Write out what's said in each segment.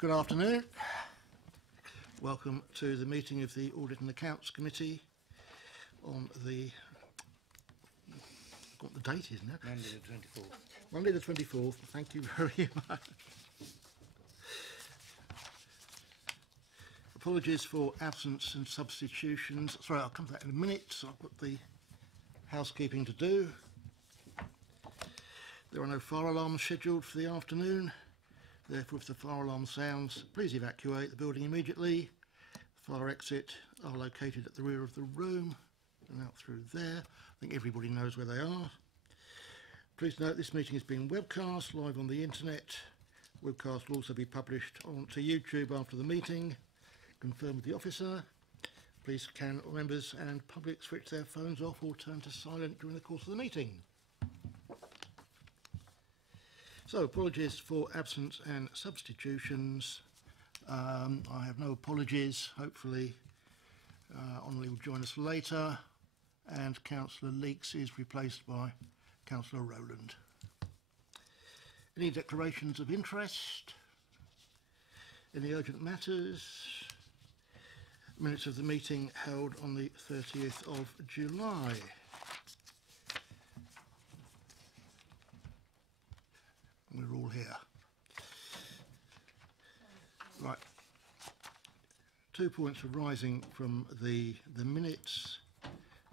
Good afternoon. Welcome to the meeting of the Audit and Accounts Committee on the, what the date is now? Monday the 24th. Monday the 24th. Thank you very much. Apologies for absence and substitutions. Sorry, I'll come to that in a minute. So I've got the housekeeping to do. There are no fire alarms scheduled for the afternoon. Therefore, if the fire alarm sounds, please evacuate the building immediately. The fire exit are located at the rear of the room and out through there. I think everybody knows where they are. Please note this meeting is being webcast live on the internet. Webcast will also be published onto YouTube after the meeting. Confirm with the officer. Please can all members and public switch their phones off or turn to silent during the course of the meeting. So, apologies for absence and substitutions. I have no apologies. Hopefully, Onley will join us later. And Councillor Leeks is replaced by Councillor Rowland. Any declarations of interest? Any urgent matters? Minutes of the meeting held on the 30th of July. We're all here. Right. 2 points arising from the minutes.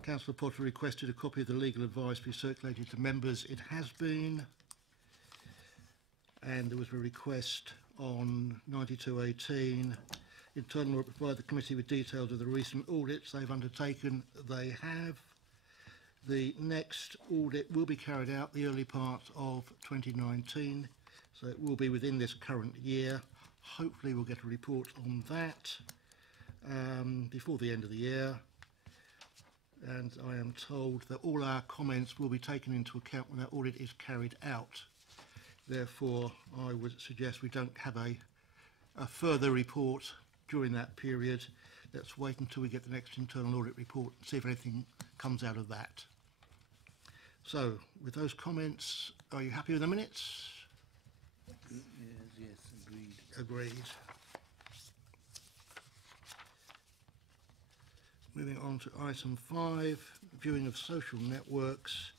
Councillor Potter requested a copy of the legal advice be circulated to members. It has been. And there was a request on 9218. Internal Audit provide the committee with details of the recent audits they've undertaken. They have. The next audit will be carried out the early part of 2019, so it will be within this current year. Hopefully we'll get a report on that before the end of the year. And I am told that all our comments will be taken into account when that audit is carried out. Therefore, I would suggest we don't have a further report during that period. Let's wait until we get the next internal audit report and see if anything comes out of that. So, with those comments, are you happy with the minutes? Yes, agreed. Agreed. Moving on to item 5, viewing of social networks.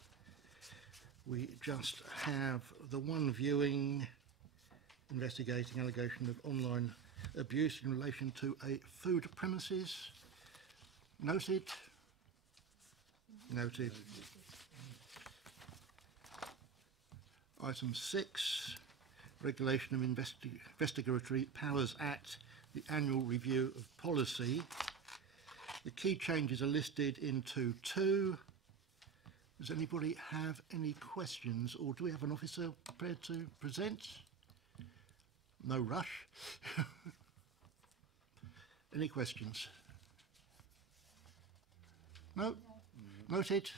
We just have the one viewing investigating allegation of online abuse in relation to a food premises. Noted? Noted. Item 6, Regulation of Investigatory Powers Act, the annual review of policy. The key changes are listed in 2.2. Does anybody have any questions, or do we have an officer prepared to present? No rush. Any questions? No? Noted.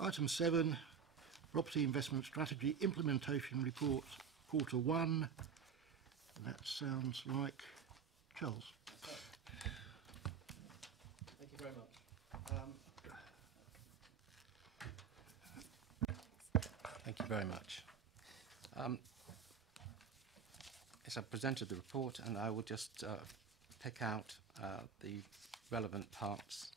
Item 7, Property Investment Strategy Implementation Report, Quarter 1. That sounds like Charles. Thank you very much. Thank you very much. Yes, I've presented the report and I will just pick out the relevant parts.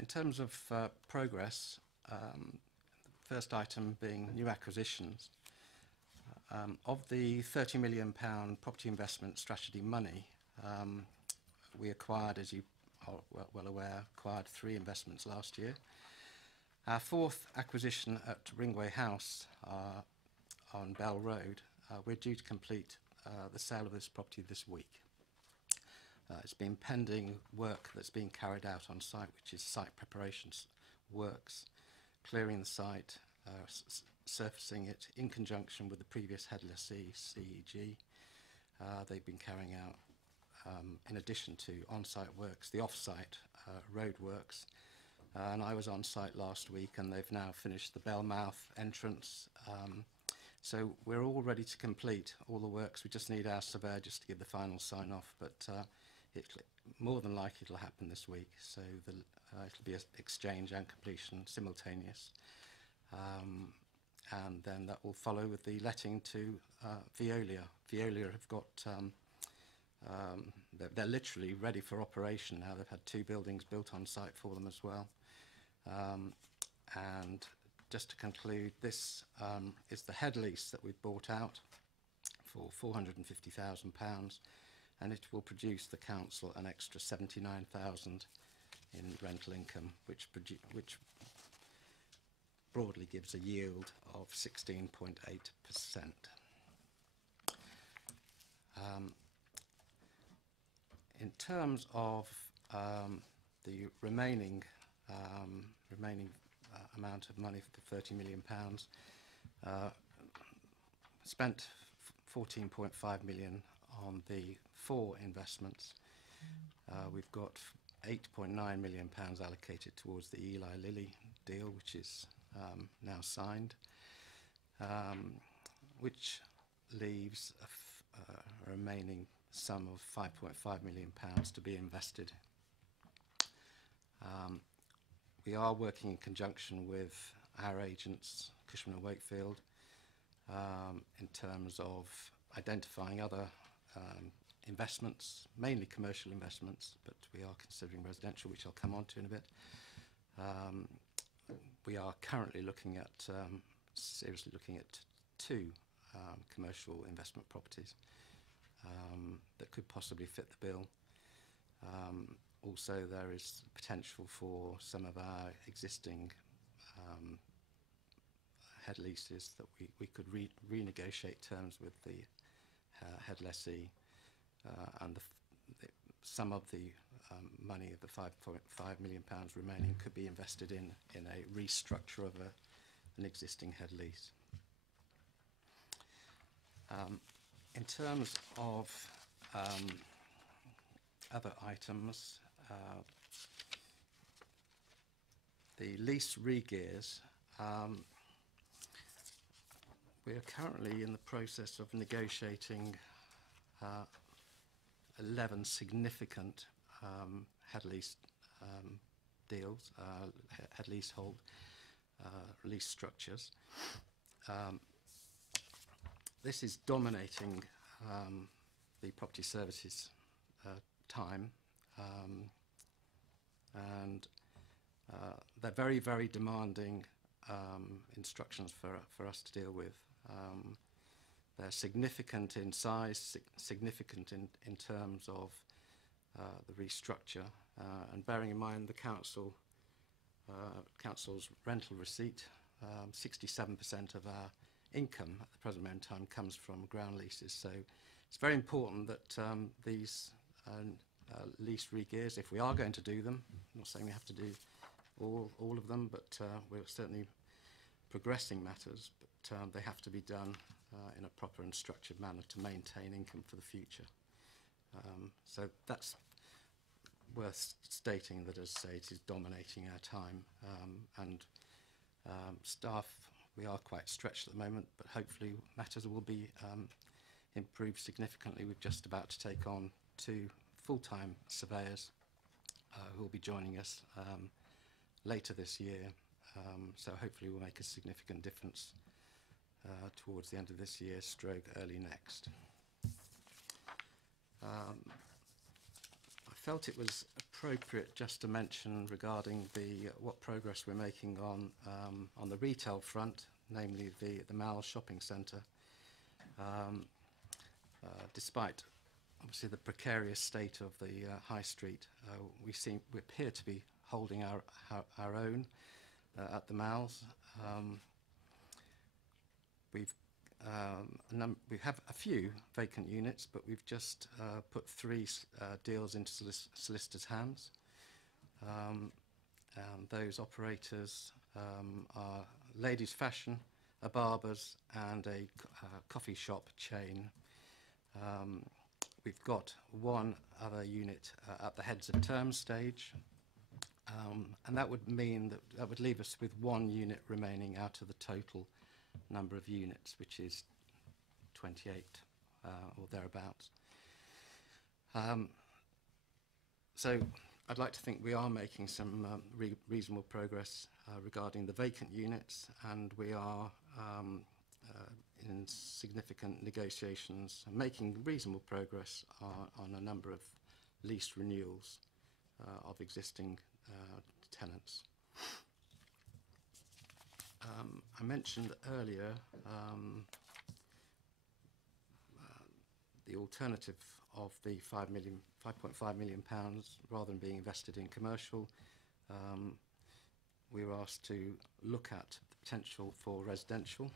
In terms of progress, the first item being new acquisitions. Of the £30 million property investment strategy money, we acquired, as you are well aware, acquired 3 investments last year. Our 4th acquisition at Ringway House on Bell Road, we're due to complete the sale of this property this week. It's been pending work that's being carried out on site, which is site preparations works, clearing the site, surfacing it in conjunction with the previous headless CEG. They've been carrying out, in addition to on-site works, the off-site road works. And I was on site last week and they've now finished the Bellmouth entrance. So we're all ready to complete all the works. We just need our surveyor just to give the final sign off, but more than likely it'll happen this week. So it'll be an exchange and completion simultaneous. and then that will follow with the letting to Veolia. Veolia have got, they're literally ready for operation now. They've had 2 buildings built on site for them as well. And just to conclude, this is the head lease that we've bought out for £450,000, and it will produce the council an extra 79,000 in rental income, which broadly gives a yield of 16.8%. In terms of the remaining amount of money for £30 million, spent 14.5 million on the 4 investments. We've got £8.9 million allocated towards the Eli Lilly deal, which is now signed, which leaves a remaining sum of £5.5 million to be invested. We are working in conjunction with our agents, Cushman & Wakefield, in terms of identifying other investments, mainly commercial investments, but we are considering residential, which I'll come on to in a bit. We are currently looking at, seriously looking at 2 commercial investment properties that could possibly fit the bill. Also, there is potential for some of our existing head leases that we could renegotiate terms with the head lessee, and some of the money of the £5.5 million remaining could be invested in a restructure of an existing head lease. In terms of other items, the lease re-gears, we are currently in the process of negotiating 11 significant head lease deals, head leasehold lease structures. This is dominating the property services time, and they're very, very demanding instructions for us to deal with. They're significant in size, significant in terms of the restructure, and bearing in mind the council's rental receipt, 67% of our income at the present moment in time comes from ground leases. So it's very important that these lease re-gears, if we are going to do them, I'm not saying we have to do all of them, but we're certainly progressing matters, but they have to be done in a proper and structured manner to maintain income for the future. So that's worth stating, that, as I say, it is dominating our time, and staff, we are quite stretched at the moment, but hopefully matters will be improved significantly. We're just about to take on 2 full-time surveyors who will be joining us later this year, so hopefully we'll make a significant difference towards the end of this year, stroke early next. I felt it was appropriate just to mention regarding what progress we're making on the retail front, namely the Mall shopping centre. Despite obviously the precarious state of the high street, we appear to be holding our own at the malls. We have a few vacant units, but we've just put 3 deals into solicitors' hands. And those operators are Ladies Fashion, a barber's, and a coffee shop chain. We've got 1 other unit at the heads of term stage, and that would mean that would leave us with 1 unit remaining out of the total number of units, which is 28 or thereabouts. So I'd like to think we are making some reasonable progress regarding the vacant units, and we are in significant negotiations, making reasonable progress on a number of lease renewals of existing tenants. I mentioned earlier the alternative of the £5.5 million rather than being invested in commercial. We were asked to look at the potential for residential,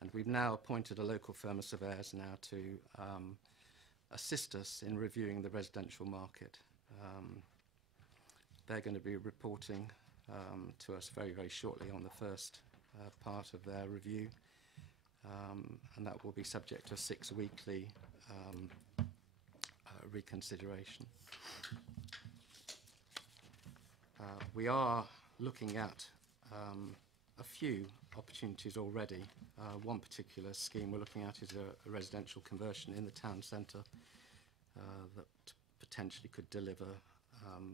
and we've now appointed a local firm of surveyors now to assist us in reviewing the residential market. They're going to be reporting to us very, very shortly on the first part of their review, and that will be subject to a 6-weekly reconsideration. We are looking at a few opportunities already. One particular scheme we're looking at is a residential conversion in the town centre that potentially could deliver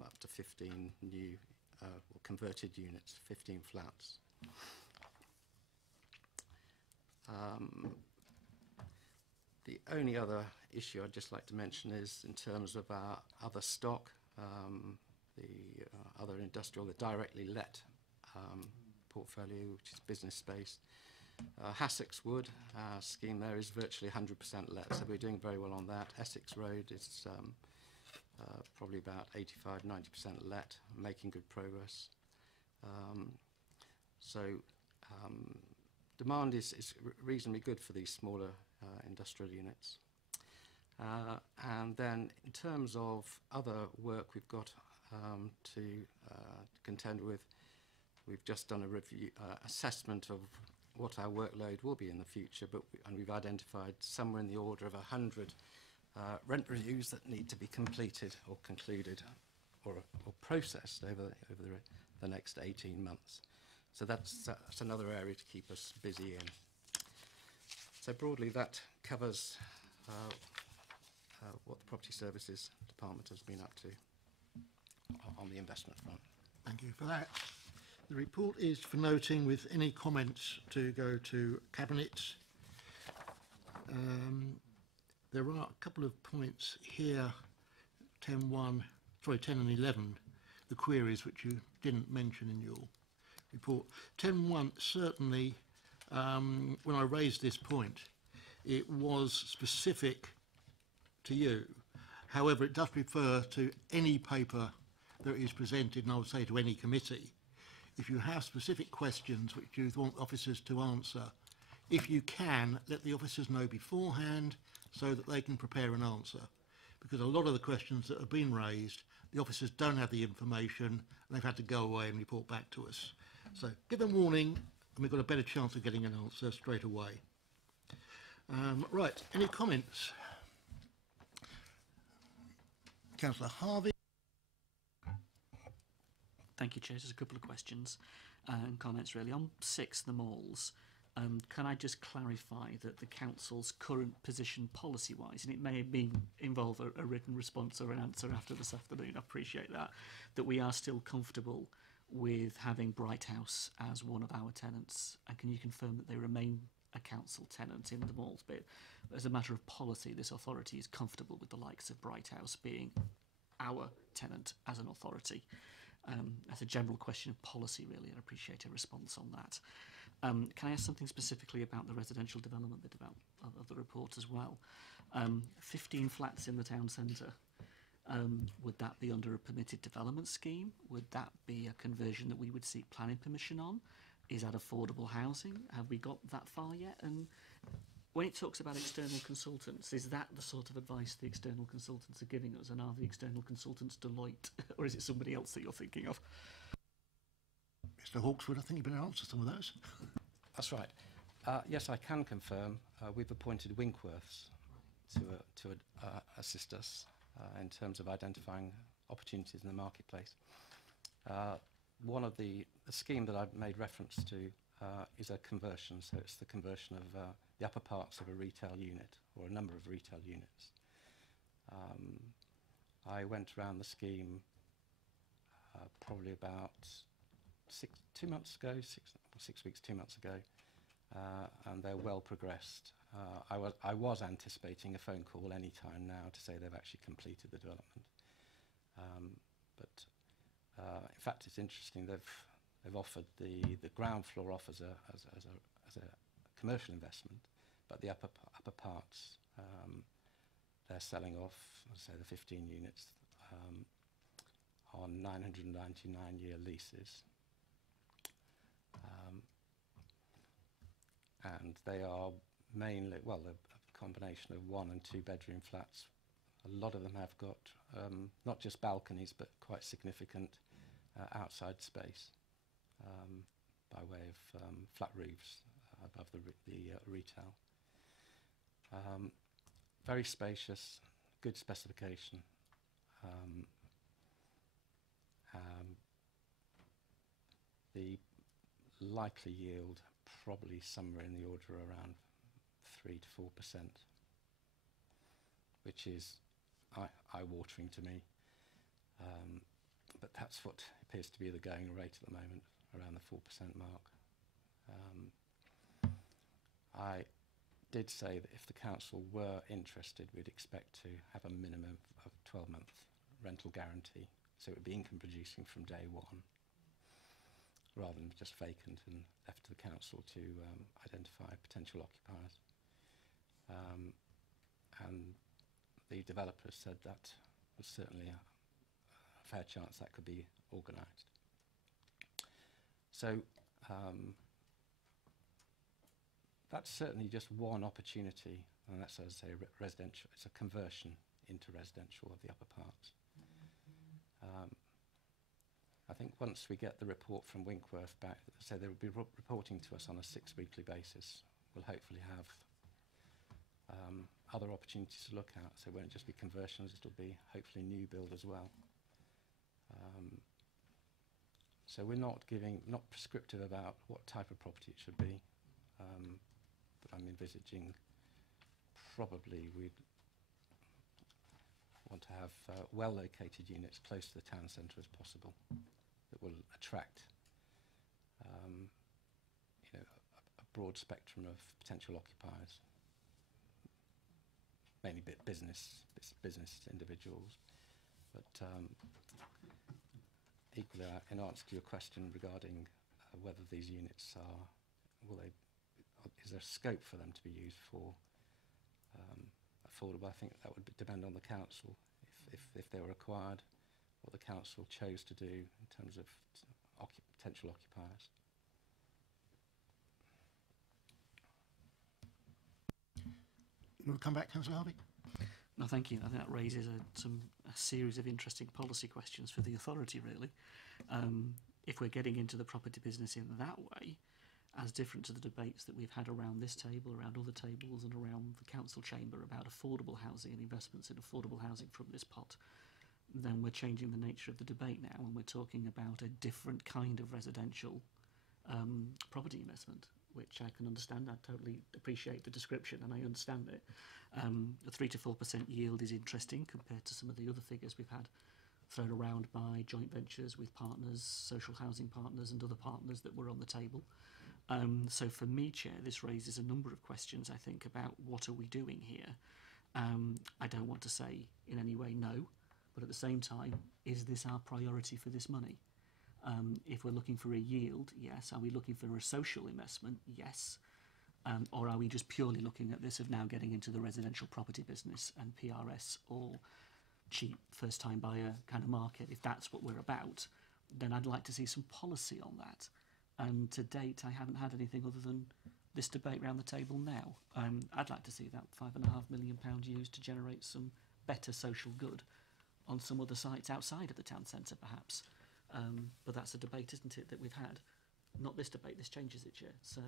up to 15 new or converted units, 15 flats. The only other issue I'd just like to mention is in terms of our other stock, the other industrial, the directly let portfolio, which is business space. Hassocks Wood, our scheme there is virtually 100% let, so we're doing very well on that. Essex Road is probably about 85–90% let, making good progress. Demand is reasonably good for these smaller industrial units. And then in terms of other work we've got to contend with, we've just done a review, assessment of what our workload will be in the future, and we've identified somewhere in the order of 100 rent reviews that need to be completed or concluded or processed over the next 18 months. So that's another area to keep us busy in. So broadly that covers what the Property Services Department has been up to on the investment front. Thank you for that. The report is for noting with any comments to go to Cabinet. There are a couple of points here, 10 and 11, the queries which you didn't mention in your report. 10.1, certainly, when I raised this point, it was specific to you. However, it does refer to any paper that is presented, and I would say to any committee. If you have specific questions which you want officers to answer, if you can, let the officers know beforehand so that they can prepare an answer. Because a lot of the questions that have been raised, the officers don't have the information and they've had to go away and report back to us. So give them warning and we've got a better chance of getting an answer straight away. Right, any comments? Councillor Harvey. Thank you, Chair. Just a couple of questions and comments really. On 6, the malls, can I just clarify that the Council's current position policy-wise, and it may involve a written response or an answer after this afternoon, I appreciate that, that we are still comfortable with having Bright House as one of our tenants, and can you confirm that they remain a council tenant in the malls bit? As a matter of policy, this authority is comfortable with the likes of Bright House being our tenant as an authority. As a general question of policy, really, I'd appreciate a response on that. Can I ask something specifically about the residential development bit of the report as well? 15 flats in the town centre. Would that be under a permitted development scheme? Would that be a conversion that we would seek planning permission on? Is that affordable housing? Have we got that far yet? And when it talks about external consultants, is that the sort of advice the external consultants are giving us? And are the external consultants Deloitte, or is it somebody else that you're thinking of? Mr Hawkswood, I think you better answer some of those. That's right. Yes, I can confirm we've appointed Winkworths to assist us in terms of identifying opportunities in the marketplace. One of the scheme that I've made reference to is a conversion, so it's the conversion of the upper parts of a retail unit or a number of retail units. I went around the scheme probably about 2 months ago, 6 weeks, 2 months ago, and they're well progressed. I was anticipating a phone call any time now to say they've actually completed the development. In fact, it's interesting. They've offered the ground floor off as a commercial investment, but the upper parts they're selling off, say the 15 units, on 999-year leases, and they are mainly, well, a combination of 1 and 2 bedroom flats. A lot of them have got not just balconies, but quite significant outside space by way of flat roofs above the retail. Very spacious, good specification. The likely yield probably somewhere in the order around 3 to 4%, which is eye-watering to me. But that's what appears to be the going rate at the moment, around the 4% mark. I did say that if the council were interested, we'd expect to have a minimum of 12-month rental guarantee, so it would be income producing from day one, rather than just vacant and left to the council to identify potential occupiers. And the developer said that was certainly a fair chance that could be organised. So that's certainly just one opportunity, and that's, as I say, residential. It's a conversion into residential of the upper parts. I think once we get the report from Winkworth back, so they will be reporting to us on a 6-weekly basis, we'll hopefully have other opportunities to look at. So it won't just be conversions, it'll be hopefully new build as well. So we're not prescriptive about what type of property it should be, but I'm envisaging probably we'd want to have well-located units close to the town centre as possible that will attract a broad spectrum of potential occupiers, mainly business individuals, but equally, in answer to your question regarding whether these units is there scope for them to be used for affordable, I think that would depend on the council. If they were acquired, what the council chose to do in terms of potential occupiers. You want to come back, Councillor Harvey? No, thank you. I think that raises a series of interesting policy questions for the authority, really. If we're getting into the property business in that way, as different to the debates that we've had around this table, around other tables and around the council chamber about affordable housing and investments in affordable housing from this pot, then we're changing the nature of the debate now, and we're talking about a different kind of residential property investment, which I can understand. I totally appreciate the description and I understand it. A 3 to 4% yield is interesting compared to some of the other figures we've had thrown around by joint ventures with partners, social housing partners and other partners that were on the table. So for me, Chair, this raises a number of questions, I think, about what are we doing here. I don't want to say in any way no, but at the same time, is this our priority for this money? If we're looking for a yield, yes. Are we looking for a social investment? Yes. Or are we just purely looking at this of now getting into the residential property business and PRS or cheap first-time buyer kind of market? If that's what we're about, then I'd like to see some policy on that. And to date, I haven't had anything other than this debate around the table now. I'd like to see that £5.5 million used to generate some better social good on some other sites outside of the town centre, perhaps. But that's a debate, isn't it, that we've had. Not this debate, this changes it, Chair. So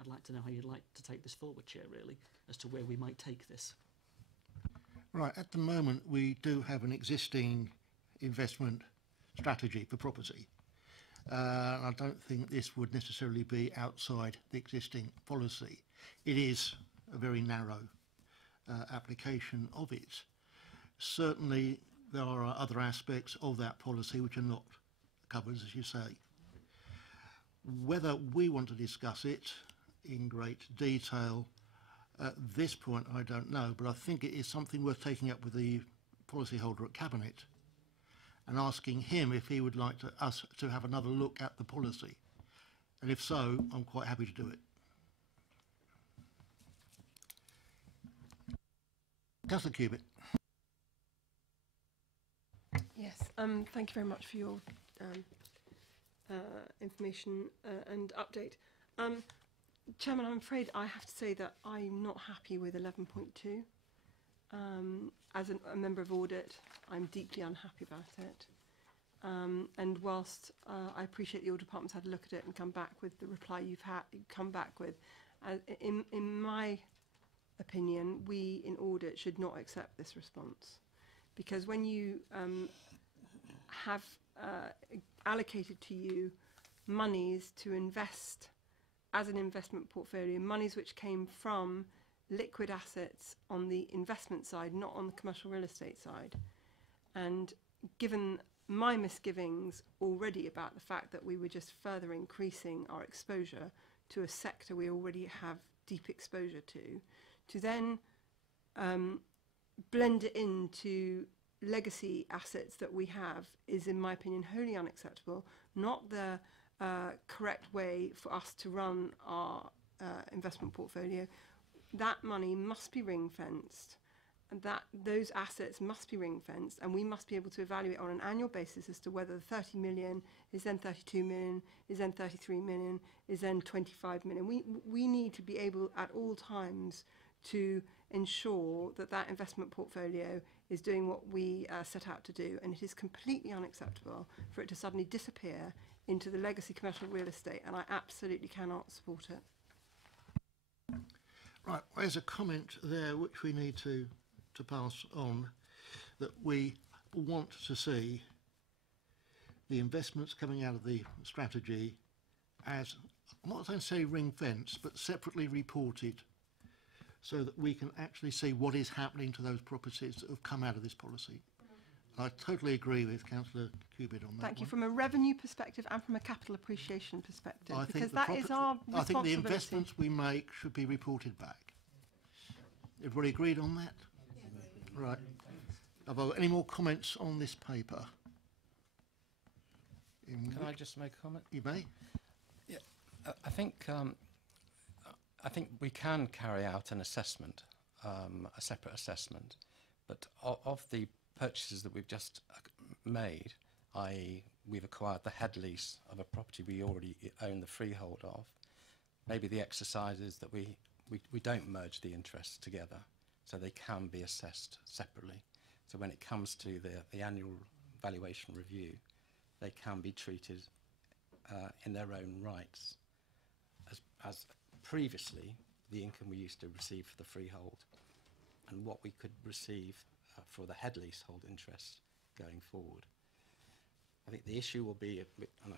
I'd like to know how you'd like to take this forward, Chair, really, as to where we might take this. Right, at the moment we do have an existing investment strategy for property. I don't think this would necessarily be outside the existing policy. It is a very narrow application of it. Certainly there are other aspects of that policy which are not covered, as you say. Whether we want to discuss it in great detail at this point, I don't know, but I think it is something worth taking up with the policyholder at Cabinet and asking him if he would like us to have another look at the policy. And if so, I'm quite happy to do it. Councillor Cubitt. Yes, thank you very much for your information and update. Chairman, I'm afraid I have to say that I'm not happy with 11.2. As a member of Audit, I'm deeply unhappy about it. And whilst I appreciate the Audit Department's had a look at it and come back with the reply you've come back with, in my opinion, we in Audit should not accept this response. Because when you have allocated to you monies to invest as an investment portfolio, monies which came from liquid assets on the investment side, not on the commercial real estate side, and given my misgivings already about the fact that we were just further increasing our exposure to a sector we already have deep exposure to then blend it into legacy assets that we have is, in my opinion, wholly unacceptable, not the correct way for us to run our investment portfolio. That money must be ring-fenced, and that those assets must be ring-fenced, and we must be able to evaluate on an annual basis as to whether the 30 million is then 32 million, is then 33 million, is then 25 million. We need to be able at all times to ensure that that investment portfolio is doing what we set out to do, and it is completely unacceptable for it to suddenly disappear into the legacy commercial real estate, and I absolutely cannot support it. Right, there's a comment there which we need to pass on, that we want to see the investments coming out of the strategy as, I'm not going to say ring-fenced, but separately reported, so that we can actually see what is happening to those properties that have come out of this policy. I totally agree with Councillor Cubitt on that. Thank you. From a revenue perspective and from a capital appreciation perspective, I because think that is our responsibility. I think the investments we make should be reported back. Everybody agreed on that? Right. Have I got any more comments on this paper? Can I just make a comment? You may. Yeah, I think we can carry out an assessment, a separate assessment, but of the purchases that we've just made, i.e. we've acquired the head lease of a property we already own the freehold of, maybe the exercise is that we don't merge the interests together, so they can be assessed separately. So when it comes to the annual valuation review, they can be treated in their own rights, as previously the income we used to receive for the freehold and what we could receive for the head leasehold interest going forward. I think the issue will be, and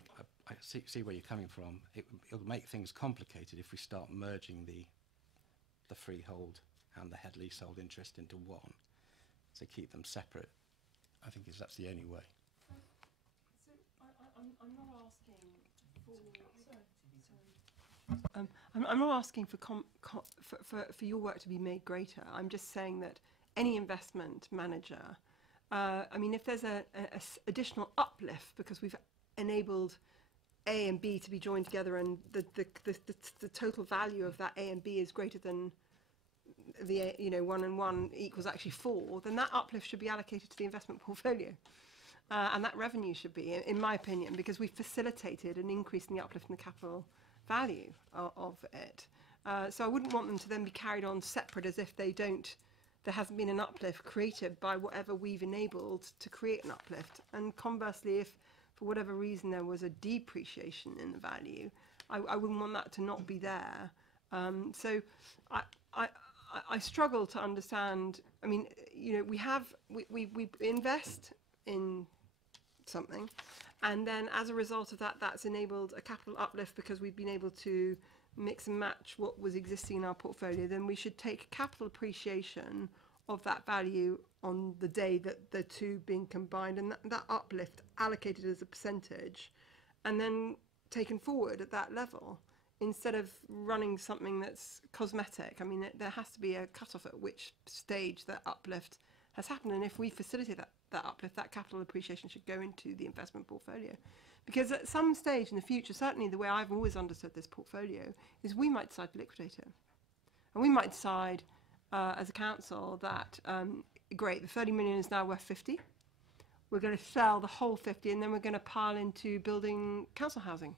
I see where you're coming from, it'll make things complicated if we start merging the freehold and the head leasehold interest into one. So keep them separate. I think that's the only way. So I'm not asking for... I'm not asking for your work to be made greater. I'm just saying that any investment manager, I mean, if there's a additional uplift because we've enabled A and B to be joined together, and the total value of that A and B is greater than the 1 and 1 equals actually 4, then that uplift should be allocated to the investment portfolio. And that revenue should be, in my opinion, because we've facilitated an increase in the uplift in the capital value of it. So I wouldn't want them to then be carried on separate as if there hasn't been an uplift created by whatever we've enabled to create an uplift. And conversely, if for whatever reason there was a depreciation in the value, I wouldn't want that to not be there. So I struggle to understand. I mean, we invest in something, and then as a result of that, that's enabled a capital uplift because we've been able to mix and match what was existing in our portfolio. Then we should take capital appreciation of that value on the day that the two being combined, and that uplift allocated as a percentage, and then taken forward at that level instead of running something that's cosmetic. I mean, there has to be a cut-off at which stage that uplift has happened, and if we facilitate that uplift, that capital appreciation should go into the investment portfolio. Because at some stage in the future, certainly the way I've always understood this portfolio is we might decide to liquidate it. And we might decide as a council that, great, the 30 million is now worth 50. We're going to sell the whole 50 and then we're going to pile into building council housing.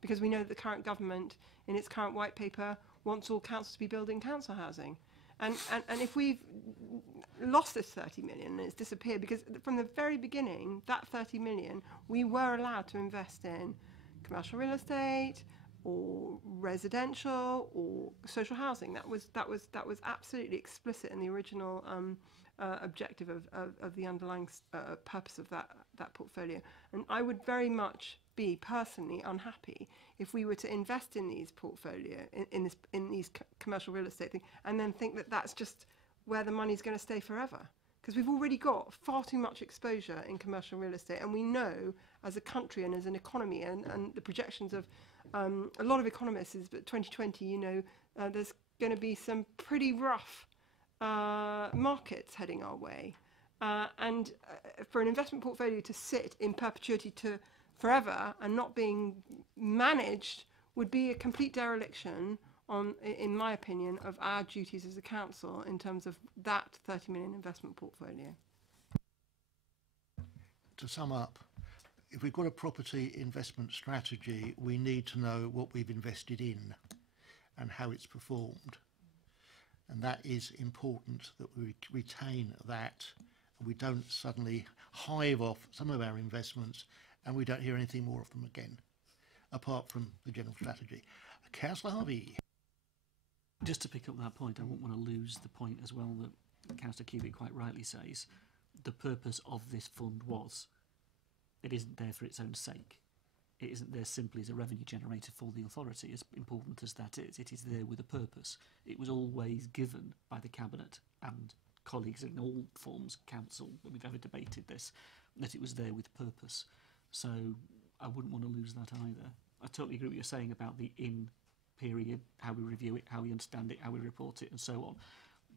Because we know that the current government, in its current white paper, wants all councils to be building council housing. And if we've lost this 30 million and it's disappeared, because from the very beginning, that 30 million, we were allowed to invest in commercial real estate or residential or social housing. That was absolutely explicit in the original objective of the underlying purpose of that portfolio. And I would very much be personally unhappy if we were to invest in these portfolio in these commercial real estate thing and then think that that's just where the money's going to stay forever, because we've already got far too much exposure in commercial real estate, and we know as a country and as an economy and the projections of a lot of economists is that 2020, you know, there's going to be some pretty rough markets heading our way, and for an investment portfolio to sit in perpetuity to forever and not being managed would be a complete dereliction on, in my opinion, of our duties as a council in terms of that 30 million investment portfolio. To sum up, if we've got a property investment strategy, we need to know what we've invested in and how it's performed. And that is important, that we retain that and we don't suddenly hive off some of our investments and we don't hear anything more of them again, apart from the general strategy. Councillor Harvey. Just to pick up that point, I wouldn't want to lose the point as well that Councillor Cubitt quite rightly says. The purpose of this fund was, it isn't there for its own sake. It isn't there simply as a revenue generator for the authority, as important as that is. It is there with a purpose. It was always given by the Cabinet and colleagues in all forms, council, when we've ever debated this, that it was there with purpose. So I wouldn't want to lose that either. I totally agree with what you're saying about the in period, how we review it, how we understand it, how we report it and so on.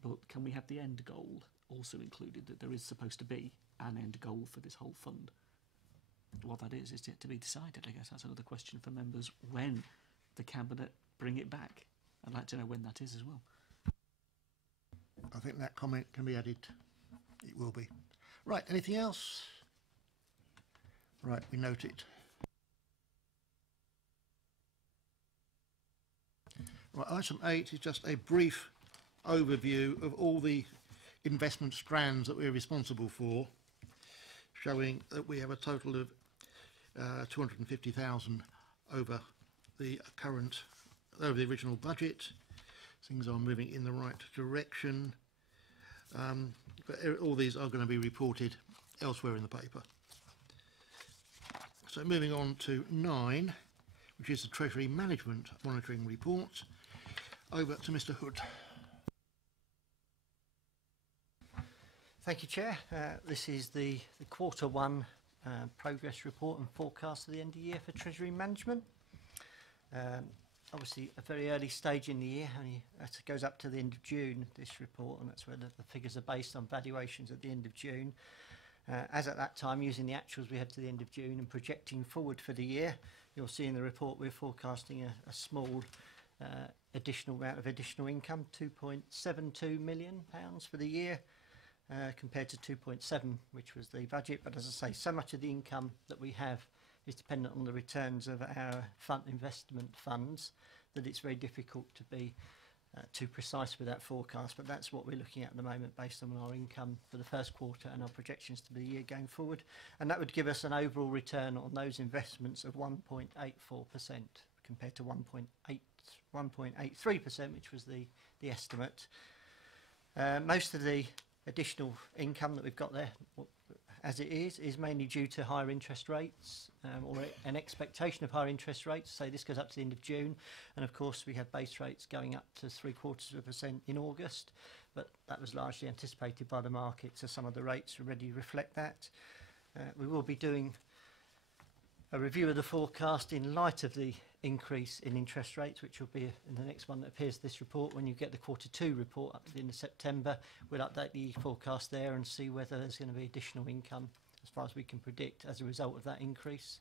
But can we have the end goal also included, that there is supposed to be an end goal for this whole fund? What that is yet to be decided. I guess that's another question for members when the Cabinet bring it back. I'd like to know when that is as well. I think that comment can be added. It will be. Right, anything else? Right, we note it. Right, item 8 is just a brief overview of all the investment strands that we're responsible for, showing that we have a total of 250,000 over the original budget. Things are moving in the right direction, but all these are going to be reported elsewhere in the paper. So moving on to 9, which is the Treasury Management Monitoring Report. Over to Mr. Hood. Thank you, Chair. This is the Q1 progress report and forecast at the end of the year for Treasury Management. Obviously, a very early stage in the year, only that goes up to the end of June, this report, and that's where the figures are based on valuations at the end of June. As at that time, using the actuals we had to the end of June and projecting forward for the year, you'll see in the report we're forecasting a small additional amount of additional income, £2.72 million for the year, compared to 2.7, which was the budget. But as I say, so much of the income that we have is dependent on the returns of our investment funds that it's very difficult to be too precise with that forecast. But that's what we're looking at the moment based on our income for the first quarter and our projections to the year going forward. And that would give us an overall return on those investments of 1.84% compared to 1.83%, which was the estimate. Most of the additional income that we've got there, as it is mainly due to higher interest rates, or an expectation of higher interest rates. So this goes up to the end of June, and of course we have base rates going up to 0.75% in August, but that was largely anticipated by the market, so some of the rates already reflect that. We will be doing A review of the forecast in light of the increase in interest rates, which will be in the next one that appears in this report. When you get the Q2 report up to the end of September, we'll update the forecast there and see whether there's going to be additional income, as far as we can predict, as a result of that increase.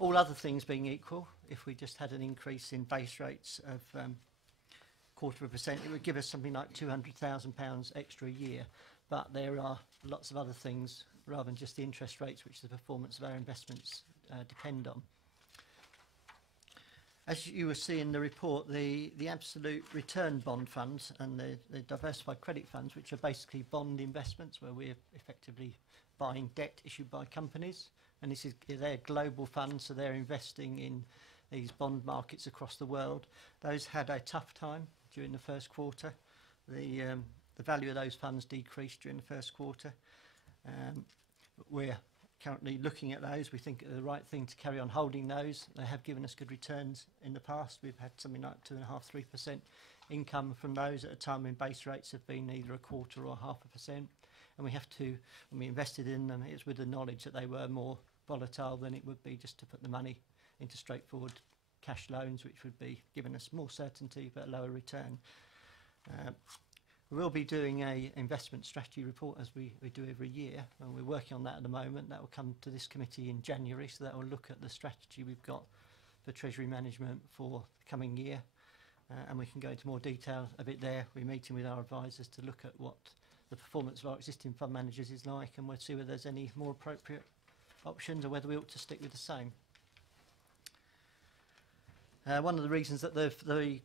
All other things being equal, if we just had an increase in base rates of 0.25%, it would give us something like £200,000 extra a year. But there are lots of other things rather than just the interest rates, which the performance of our investments depend on. As you will see in the report, the absolute return bond funds and the diversified credit funds, which are basically bond investments where we're effectively buying debt issued by companies, and they're global funds, so they're investing in these bond markets across the world. Those had a tough time during the first quarter. The value of those funds decreased during the first quarter. We're currently looking at those. We think the right thing to carry on holding those. They have given us good returns in the past. We've had something like 2.5%, 3% income from those at a time when base rates have been either 0.25% or 0.5%. And we have to, when we invested in them, it was with the knowledge that they were more volatile than it would be just to put the money into straightforward cash loans, which would be giving us more certainty but a lower return. We will be doing a investment strategy report, as we do every year, and we're working on that at the moment. That will come to this committee in January, so that will look at the strategy we've got for treasury management for the coming year, and we can go into more detail a bit there. We're meeting with our advisors to look at what the performance of our existing fund managers is like, and we'll see whether there's any more appropriate options or whether we ought to stick with the same. One of the reasons that the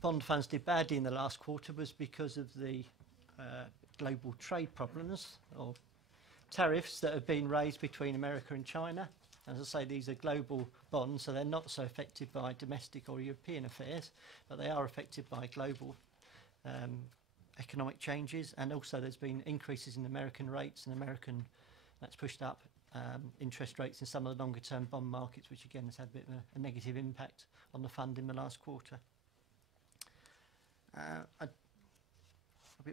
bond funds did badly in the last quarter was because of the global trade problems or tariffs that have been raised between America and China. As I say, these are global bonds, so they're not so affected by domestic or European affairs, but they are affected by global economic changes, and also there's been increases in American rates, and that's pushed up interest rates in some of the longer term bond markets, which again has had a bit of a negative impact on the fund in the last quarter.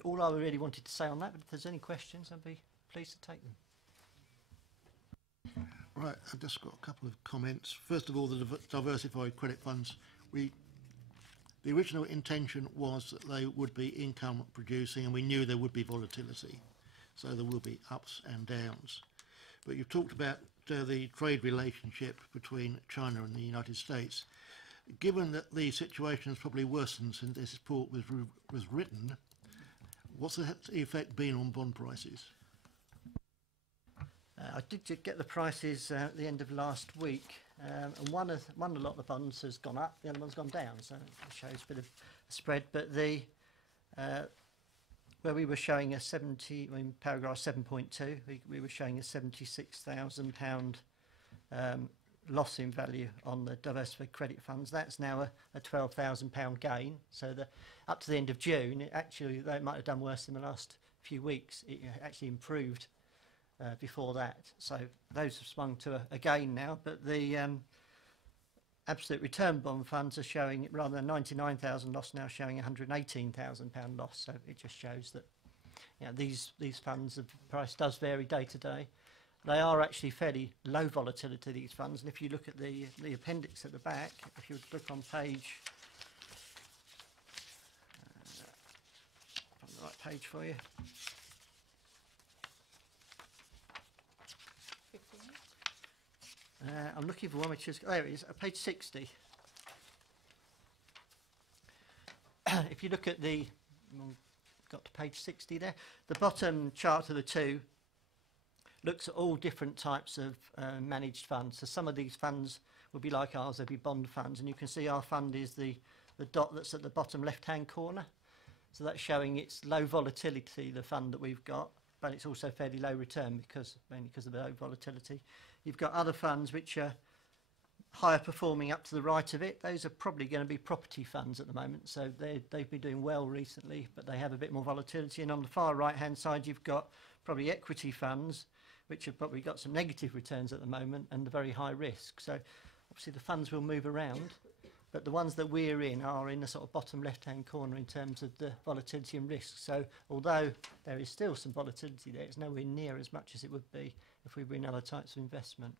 All I really wanted to say on that, but if there's any questions, I'd be pleased to take them. Right, I've just got a couple of comments. First of all, the diversified credit funds. The original intention was that they would be income producing, and we knew there would be volatility, so there will be ups and downs. But you've talked about the trade relationship between China and the United States. Given that the situation has probably worsened since this report was written, what's the effect been on bond prices? I did get the prices at the end of last week, and one a lot of the bonds has gone up, the other one's gone down, so it shows a bit of a spread. But where we were showing a in paragraph 7.2, we were showing a £76,000 loss in value on the diversified credit funds. That's now a £12,000 gain. So up to the end of June, they might have done worse in the last few weeks. It actually improved before that. So those have swung to a gain now. But the absolute return bond funds are showing, rather than 99,000 loss, now showing £118,000 loss. So it just shows that these funds, the price does vary day to day. They are actually fairly low volatility, these funds, and if you look at the appendix at the back, if you would look on page, find the right page for you. I'm looking for one which is, there it is, page 60. If you look at got to page 60 there, the bottom chart of the two looks at all different types of managed funds. So some of these funds will be like ours, they'll be bond funds, and you can see our fund is the dot that's at the bottom left-hand corner. So that's showing it's low volatility, the fund that we've got, but it's also fairly low return mainly because of the low volatility. You've got other funds which are higher performing up to the right of it. Those are probably going to be property funds at the moment, so they've been doing well recently, but they have a bit more volatility. And on the far right-hand side, you've got probably equity funds, which have probably got some negative returns at the moment and the very high risk. So obviously the funds will move around, but the ones that we're in are in the sort of bottom left-hand corner in terms of the volatility and risk. So although there is still some volatility there, it's nowhere near as much as it would be if we were in other types of investment.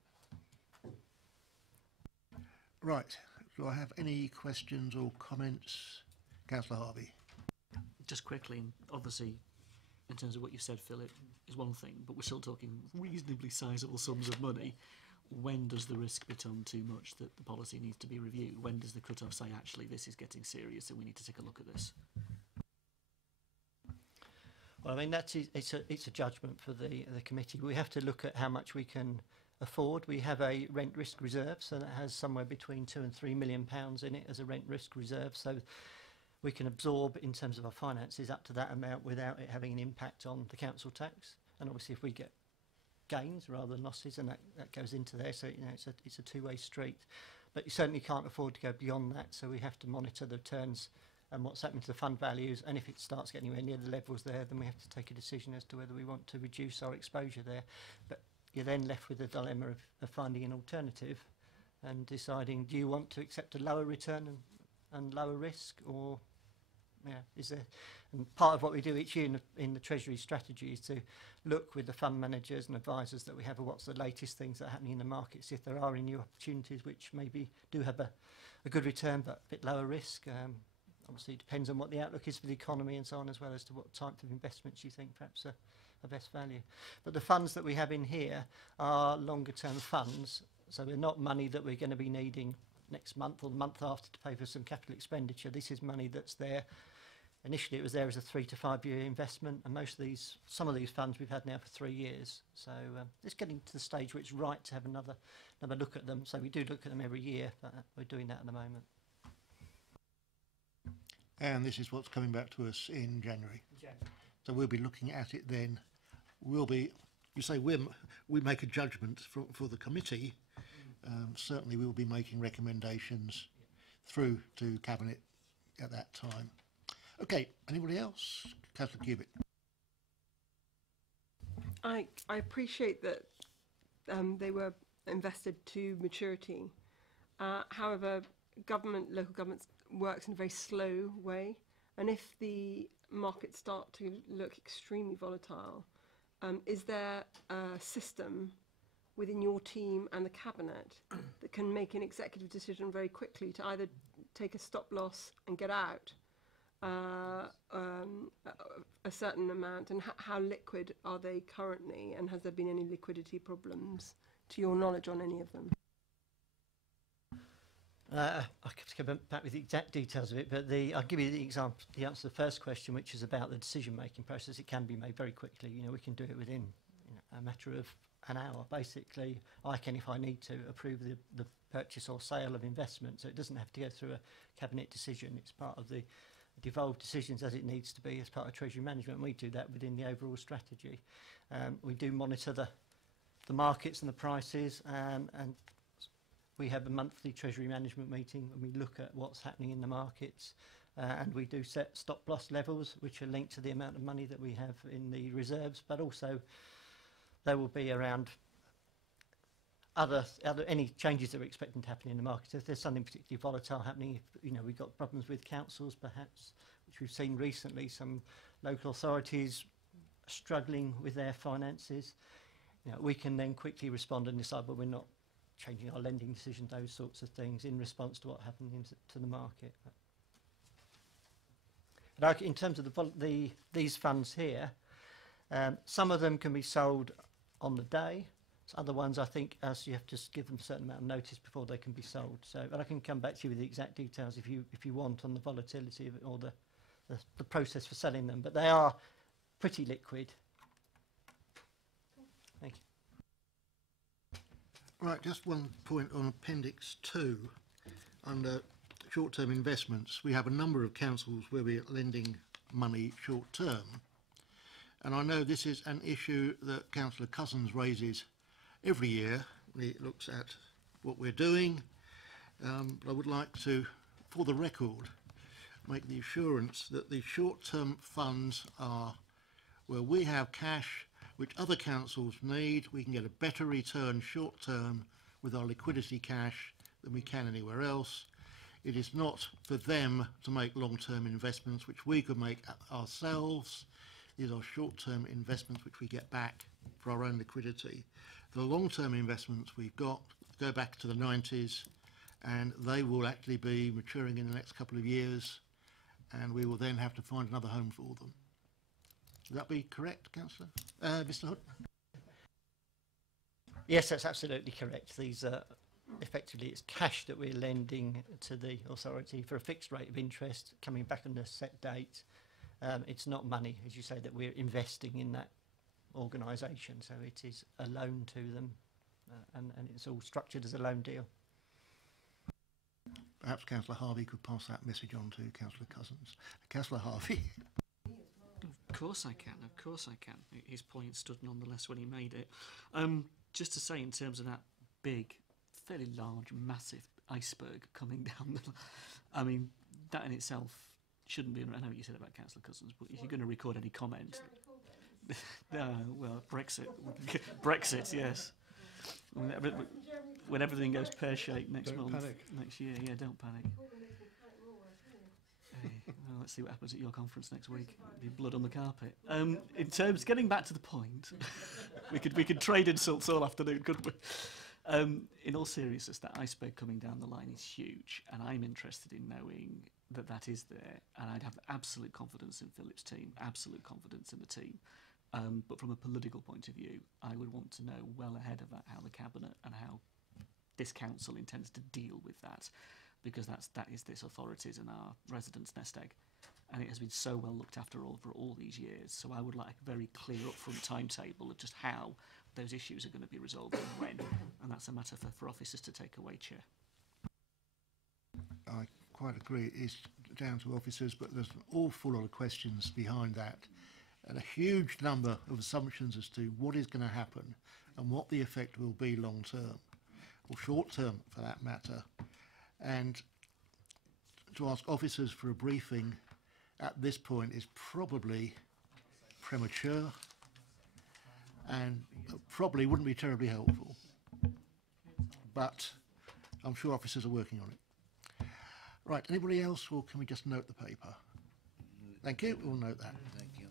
Right. Do I have any questions or comments? Councillor Harvey. Just quickly, and obviously, in terms of what you said, Philip, is one thing, but we're still talking reasonably sizable sums of money. When does the risk become too much that the policy needs to be reviewed? When does the cut-off say, actually, this is getting serious and we need to take a look at this? Well, I mean, it's a judgment for the committee. We have to look at how much we can afford. We have a rent risk reserve, so that has somewhere between £2 and £3 million in it as a rent risk reserve. So we can absorb, in terms of our finances, up to that amount without it having an impact on the council tax. And obviously, if we get gains rather than losses, and that goes into there, so it's a two-way street. But you certainly can't afford to go beyond that, so we have to monitor the returns and what's happening to the fund values, and if it starts getting anywhere near the levels there, then we have to take a decision as to whether we want to reduce our exposure there. But you're then left with the dilemma of finding an alternative and deciding, do you want to accept a lower return and lower risk, or is there? And part of what we do each year in the Treasury strategy is to look with the fund managers and advisors that we have at what's the latest things that are happening in the markets, if there are any new opportunities which maybe do have a good return but a bit lower risk. Obviously, it depends on what the outlook is for the economy and so on, as well as to what type of investments you think perhaps are best value. But the funds that we have in here are longer term funds, so they're not money that we're going to be needing next month or the month after to pay for some capital expenditure. This is money that's there. Initially, it was there as a 3 to 5 year investment, and some of these funds we've had now for 3 years. So it's getting to the stage where it's right to have another look at them. So we do look at them every year, but we're doing that at the moment. And this is what's coming back to us in January. So we'll be looking at it then. You say we make a judgment for the committee. Certainly we'll be making recommendations through to Cabinet at that time. Okay, anybody else? Councillor Cubitt. I appreciate that they were invested to maturity. However, local governments works in a very slow way, and if the markets start to look extremely volatile, is there a system within your team and the cabinet that can make an executive decision very quickly to either take a stop loss and get out a certain amount, and how liquid are they currently, and has there been any liquidity problems to your knowledge on any of them? I have to go back with the exact details of it, but I'll give you the answer to the first question, which is about the decision-making process. It can be made very quickly. We can do it within a matter of an hour, basically. I can, if I need to, approve the purchase or sale of investment, so it doesn't have to go through a cabinet decision. It's part of the devolved decisions as it needs to be as part of Treasury management, and we do that within the overall strategy. We do monitor the markets and the prices, and we have a monthly Treasury management meeting and we look at what's happening in the markets, and we do set stop loss levels which are linked to the amount of money that we have in the reserves, but also there will be around any changes that we're expecting to happen in the market. If there's something particularly volatile happening, if we've got problems with councils perhaps, which we've seen recently, some local authorities struggling with their finances, we can then quickly respond and decide, well, we're not changing our lending decisions, those sorts of things, in response to what happened to the market. But in terms of these funds here, some of them can be sold on the day. Other ones, I think, you have to give them a certain amount of notice before they can be sold. But I can come back to you with the exact details if you want on the volatility of it, or the process for selling them. But they are pretty liquid. Thank you. Right, just one point on Appendix 2. Under short-term investments, we have a number of councils where we're lending money short-term. And I know this is an issue that Councillor Cousins raises every year. He looks at what we're doing. But I would like to, for the record, make the assurance that the short-term funds are where we have cash which other councils need. We can get a better return short-term with our liquidity cash than we can anywhere else. It is not for them to make long-term investments which we could make ourselves. These are short-term investments which we get back for our own liquidity. The long-term investments we've got go back to the 90s and they will actually be maturing in the next couple of years, and we will then have to find another home for them. Would that be correct, Councillor? Mr Hood? Yes, that's absolutely correct. These are effectively, it's cash that we're lending to the authority for a fixed rate of interest coming back on a set date. It's not money, as you say, that we're investing in that organisation, so it is a loan to them, and it's all structured as a loan deal. Perhaps Councillor Harvey could pass that message on to Councillor Cousins. Councillor Harvey. Of course I can, of course I can. His point stood nonetheless when he made it. Just to say, in terms of that big, fairly large, massive iceberg coming down the... I mean, that in itself shouldn't be... I know what you said about Councillor Cousins, but if you're going to record any comment... well, Brexit. Brexit, yes. When everything goes pear-shaped next month, next year, yeah, don't panic. Hey, well, let's see what happens at your conference next week. Be blood on the carpet. In terms, getting back to the point, we could trade insults all afternoon, couldn't we? In all seriousness, that iceberg coming down the line is huge, and I'm interested in knowing that that is there, and I'd have absolute confidence in Philip's team, absolute confidence in the team. But from a political point of view, I would want to know well ahead of that how the Cabinet and how this council intends to deal with that, because that is this authority's and our residents' nest egg, and it has been so well looked after for all these years. So I would like a very clear upfront timetable of just how those issues are going to be resolved and when, and that's a matter for officers to take away, Chair. I quite agree. It is down to officers, but there's an awful lot of questions behind that, and a huge number of assumptions as to what is going to happen and what the effect will be long term, or short term for that matter. And to ask officers for a briefing at this point is probably premature and probably wouldn't be terribly helpful. But I'm sure officers are working on it. Right, anybody else, or can we just note the paper? Thank you, we'll note that. Thank you.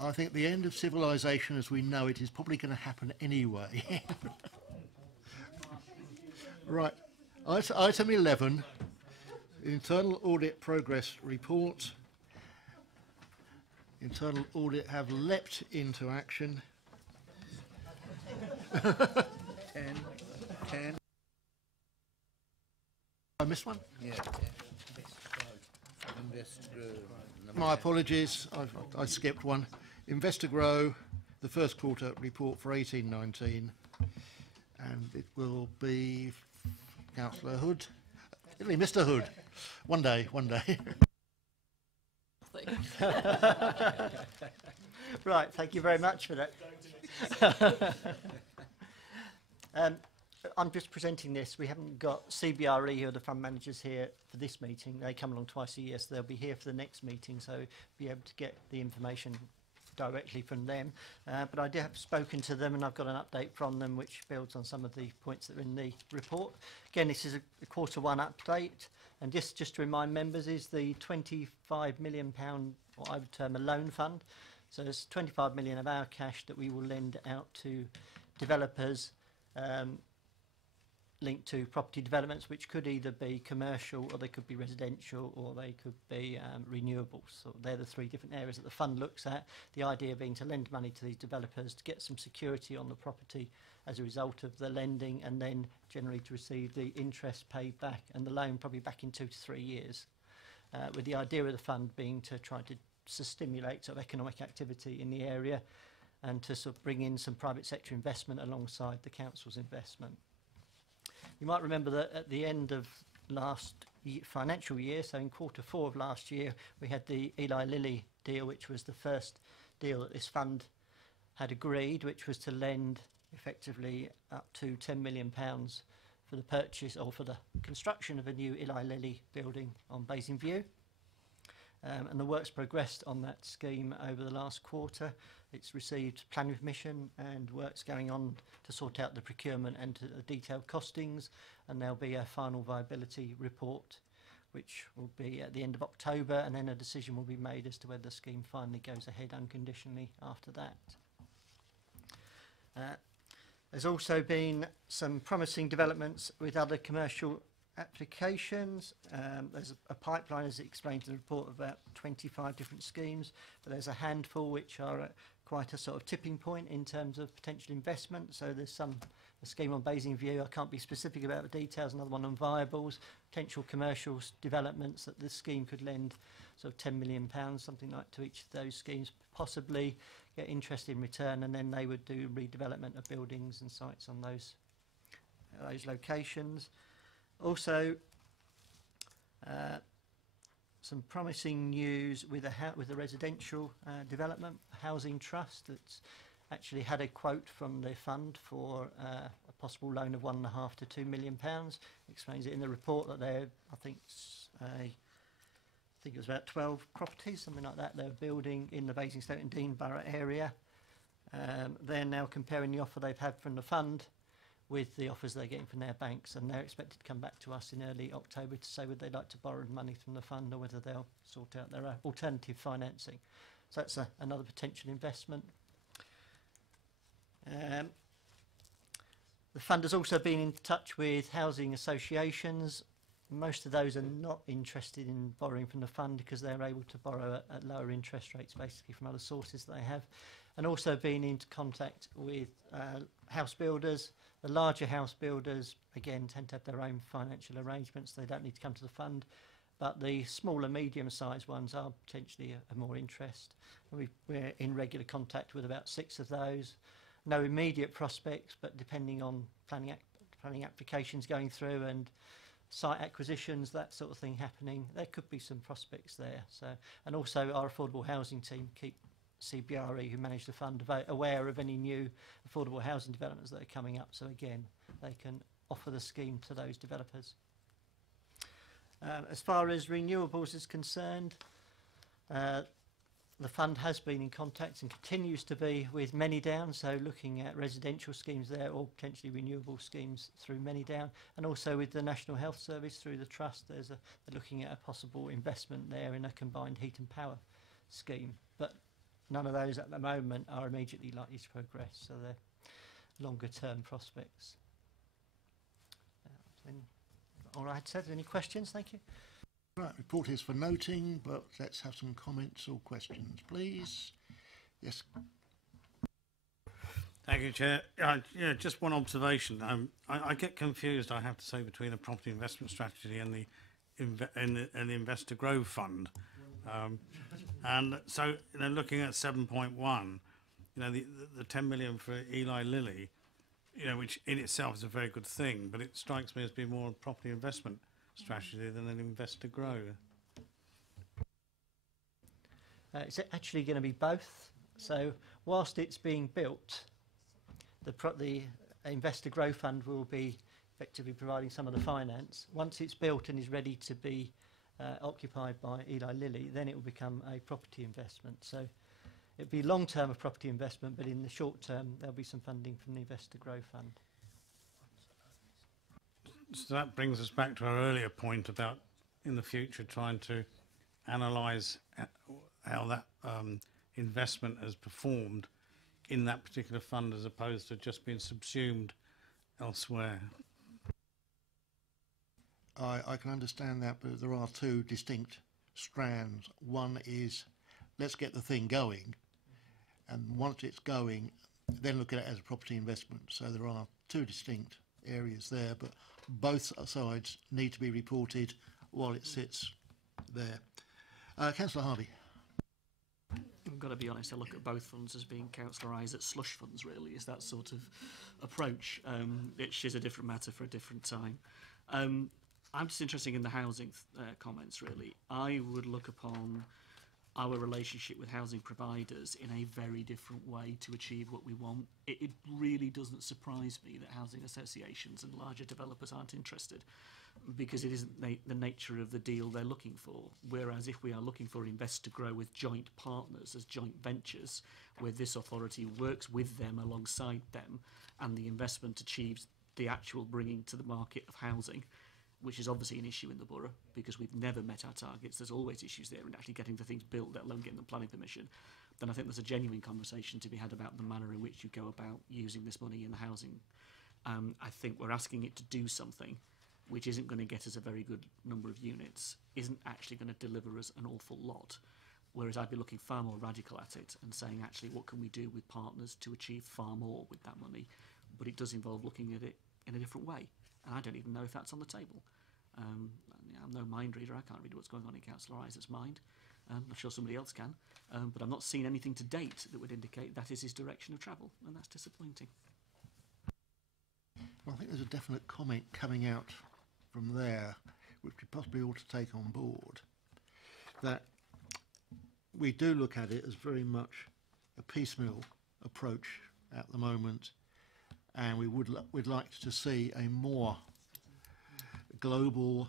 I think the end of civilization as we know it is probably going to happen anyway. Right, item 11, Internal Audit Progress Report. Internal Audit have leapt into action. 10. I missed one? Yeah. Invest My apologies, I skipped one. InvestorGrow, the first quarter report for 18-19, and it will be Councillor Hood. It'll be Mr. Hood. One day. Right, thank you very much for that. I'm just presenting this. We haven't got CBRE, who are the fund managers, here for this meeting. They come along twice a year, so they'll be here for the next meeting, so be able to get the information directly from them. But I have spoken to them, and I've got an update from them which builds on some of the points that are in the report. Again, this is a quarter one update, and just to remind members, is the £25 million, what I would term a loan fund. So there's 25 million of our cash that we will lend out to developers linked to property developments, which could either be commercial, or they could be residential, or they could be renewables. So they're the three different areas that the fund looks at. The idea being to lend money to these developers to get some security on the property as a result of the lending, and then generally to receive the interest paid back and the loan probably back in 2 to 3 years. With the idea of the fund being to try to stimulate sort of economic activity in the area, and to sort of bring in some private sector investment alongside the council's investment. You might remember that at the end of last financial year, so in quarter 4 of last year, we had the Eli Lilly deal, which was the first deal that this fund had agreed, which was to lend effectively up to £10 million for the purchase or for the construction of a new Eli Lilly building on Basingview. And the work's progressed on that scheme over the last quarter. It's received planning permission, and work's going on to sort out the procurement and to the detailed costings, and there'll be a final viability report which will be at the end of October, and then a decision will be made as to whether the scheme finally goes ahead unconditionally after that. There's also been some promising developments with other commercial applications. There's a pipeline, as explained in the report, of about 25 different schemes, but there's a handful which are at quite a sort of tipping point in terms of potential investment. So there's a scheme on Basingview, I can't be specific about the details, another one on viables, potential commercial developments that this scheme could lend sort of £10 million, something like, to each of those schemes, possibly get interest in return, and then they would do redevelopment of buildings and sites on those locations. Also, some promising news with a residential development, housing trust that's actually had a quote from the fund for a possible loan of £1.5 to £2 million. Explains it in the report that they're, I think it was about 12 properties, something like that, they're building in the Basingstoke and Dean Borough area. They're now comparing the offer they've had from the fund with the offers they're getting from their banks, and they're expected to come back to us in early October to say whether they'd like to borrow money from the fund or whether they'll sort out their alternative financing. So that's another potential investment. The fund has also been in touch with housing associations. Most of those are not interested in borrowing from the fund because they're able to borrow at lower interest rates, basically from other sources they have. And also been into contact with house builders. The larger house builders, again, tend to have their own financial arrangements. They don't need to come to the fund. But the smaller, medium-sized ones are potentially a more interest. We're in regular contact with about 6 of those. No immediate prospects, but depending on planning applications going through and site acquisitions, that sort of thing happening, there could be some prospects there. So, and also our affordable housing team keep CBRE, who manage the fund, aware of any new affordable housing developments that are coming up. So again, they can offer the scheme to those developers. As far as renewables is concerned, the fund has been in contact and continues to be with Manydown, so looking at residential schemes there or potentially renewable schemes through Manydown, and also with the National Health Service through the Trust. They're looking at a possible investment there in a combined heat and power scheme, but none of those at the moment are immediately likely to progress, so they're longer term prospects. All right, Seth, any questions? Thank you. Right, report is for noting, but let's have some comments or questions, please. Yes. Thank you, Chair. Yeah, just one observation. I get confused, I have to say, between a property investment strategy and the Invest to Grow fund. And so, looking at 7.1, the 10 million for Eli Lilly, which in itself is a very good thing, but it strikes me as being more a property investment strategy than an Invest to Grow. It's actually going to be both. So whilst it's being built, the Invest to Grow fund will be effectively providing some of the finance. Once it's built and is ready to be occupied by Eli Lilly, then it will become a property investment. So it'll be long-term a property investment, but in the short term there'll be some funding from the Invest to Grow fund. So that brings us back to our earlier point about, in the future, trying to analyse how that investment has performed in that particular fund as opposed to just being subsumed elsewhere. I can understand that, but there are 2 distinct strands. One is, let's get the thing going, and once it's going, then look at it as a property investment. So there are 2 distinct areas there, but both sides need to be reported while it sits there. Councillor Harvey. I've got to be honest, I look at both funds as being councillarised at slush funds, really, is that sort of approach, which is a different matter for a different time. I'm just interested in the housing comments, really. I would look upon our relationship with housing providers in a very different way to achieve what we want. It really doesn't surprise me that housing associations and larger developers aren't interested, because it isn't the nature of the deal they're looking for. Whereas if we are looking for Invest to Grow with joint partners as joint ventures, where this authority works with them alongside them, and the investment achieves the actual bringing to the market of housing, which is obviously an issue in the borough because we've never met our targets. There's always issues there in actually getting the things built, let alone getting the planning permission. Then I think there's a genuine conversation to be had about the manner in which you go about using this money in the housing. I think we're asking it to do something which isn't going to get us a very good number of units, isn't actually going to deliver us an awful lot. Whereas I'd be looking far more radical at it and saying, actually, what can we do with partners to achieve far more with that money? But it does involve looking at it in a different way. And I don't even know if that's on the table. I'm no mind reader. I can't read what's going on in Councillor Isaac's mind. I'm sure somebody else can. But I'm not seeing anything to date that would indicate that is his direction of travel. And that's disappointing. Well, I think there's a definite comment coming out from there, which we possibly ought to take on board, that we do look at it as very much a piecemeal approach at the moment, and we'd like to see a more global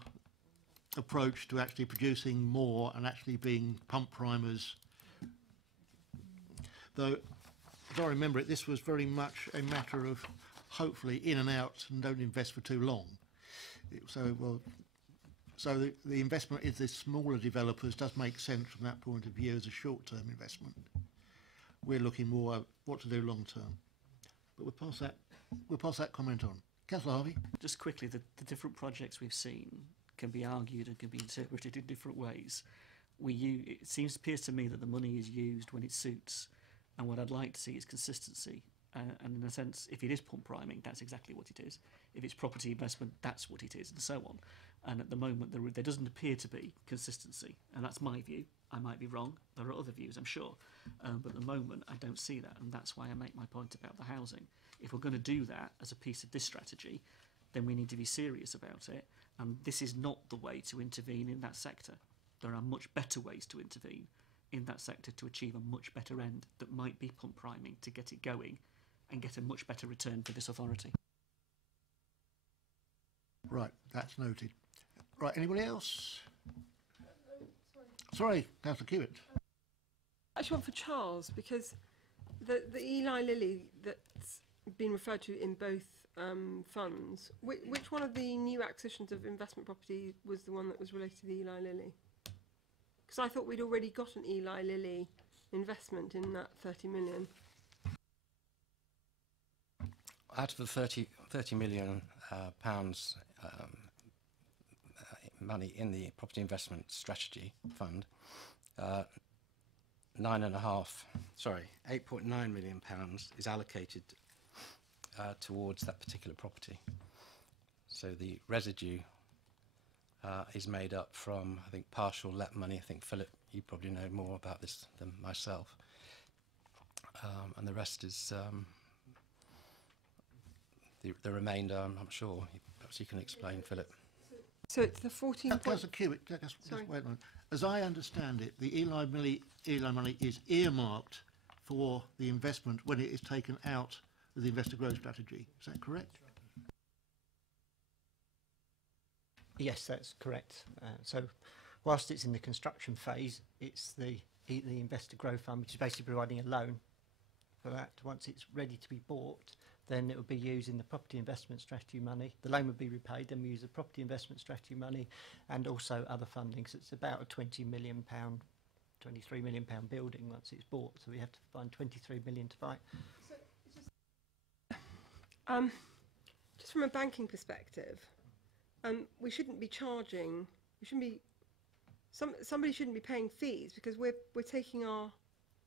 approach to actually producing more and actually being pump primers. Though, as I remember it, this was very much a matter of hopefully in and out and don't invest for too long. So the investment in the smaller developers does make sense from that point of view as a short-term investment. We're looking more at what to do long-term. But we'll pass that comment on. Councillor Harvey. Just quickly, the different projects we've seen can be argued and can be interpreted in different ways. It appears to me that the money is used when it suits, and what I'd like to see is consistency. And in a sense, if it is pump priming, that's exactly what it is. If it's property investment, that's what it is, and so on. And at the moment, there doesn't appear to be consistency, and that's my view. I might be wrong. There are other views, I'm sure. But at the moment, I don't see that, and that's why I make my point about the housing. If we're going to do that as a piece of this strategy, then we need to be serious about it, and this is not the way to intervene in that sector. There are much better ways to intervene in that sector to achieve a much better end that might be pump priming to get it going and get a much better return for this authority. Right, that's noted. Right, anybody else? Sorry, Councillor Kewitt. Actually, one for Charles, because the Eli Lilly that's been referred to in both funds, which one of the new acquisitions of investment property was the one that was related to the Eli Lilly? Because I thought we'd already got an Eli Lilly investment in that 30 million. Out of the 30 million pounds money in the property investment strategy fund, 8.9 million pounds is allocated towards that particular property. So the residue is made up from, I think, partial let money. I think, Philip, you probably know more about this than myself. And the rest is the remainder, I'm not sure. Perhaps you can explain, Philip. So it's the 14. Councillor Kewitt, just wait a minute. As I understand it, the Eli money is earmarked for the investment when it is taken out of the investor growth strategy. Is that correct? Yes, that's correct. So whilst it's in the construction phase, it's the Investor Growth Fund, which is basically providing a loan for that. Once it's ready to be bought, then it will be using the property investment strategy money. The loan would be repaid, then we use the property investment strategy money and also other funding. So it's about a £23 million building once it's bought. So we have to find 23 million to buy. Just from a banking perspective, we shouldn't be charging. We shouldn't be. Somebody shouldn't be paying fees because we're taking our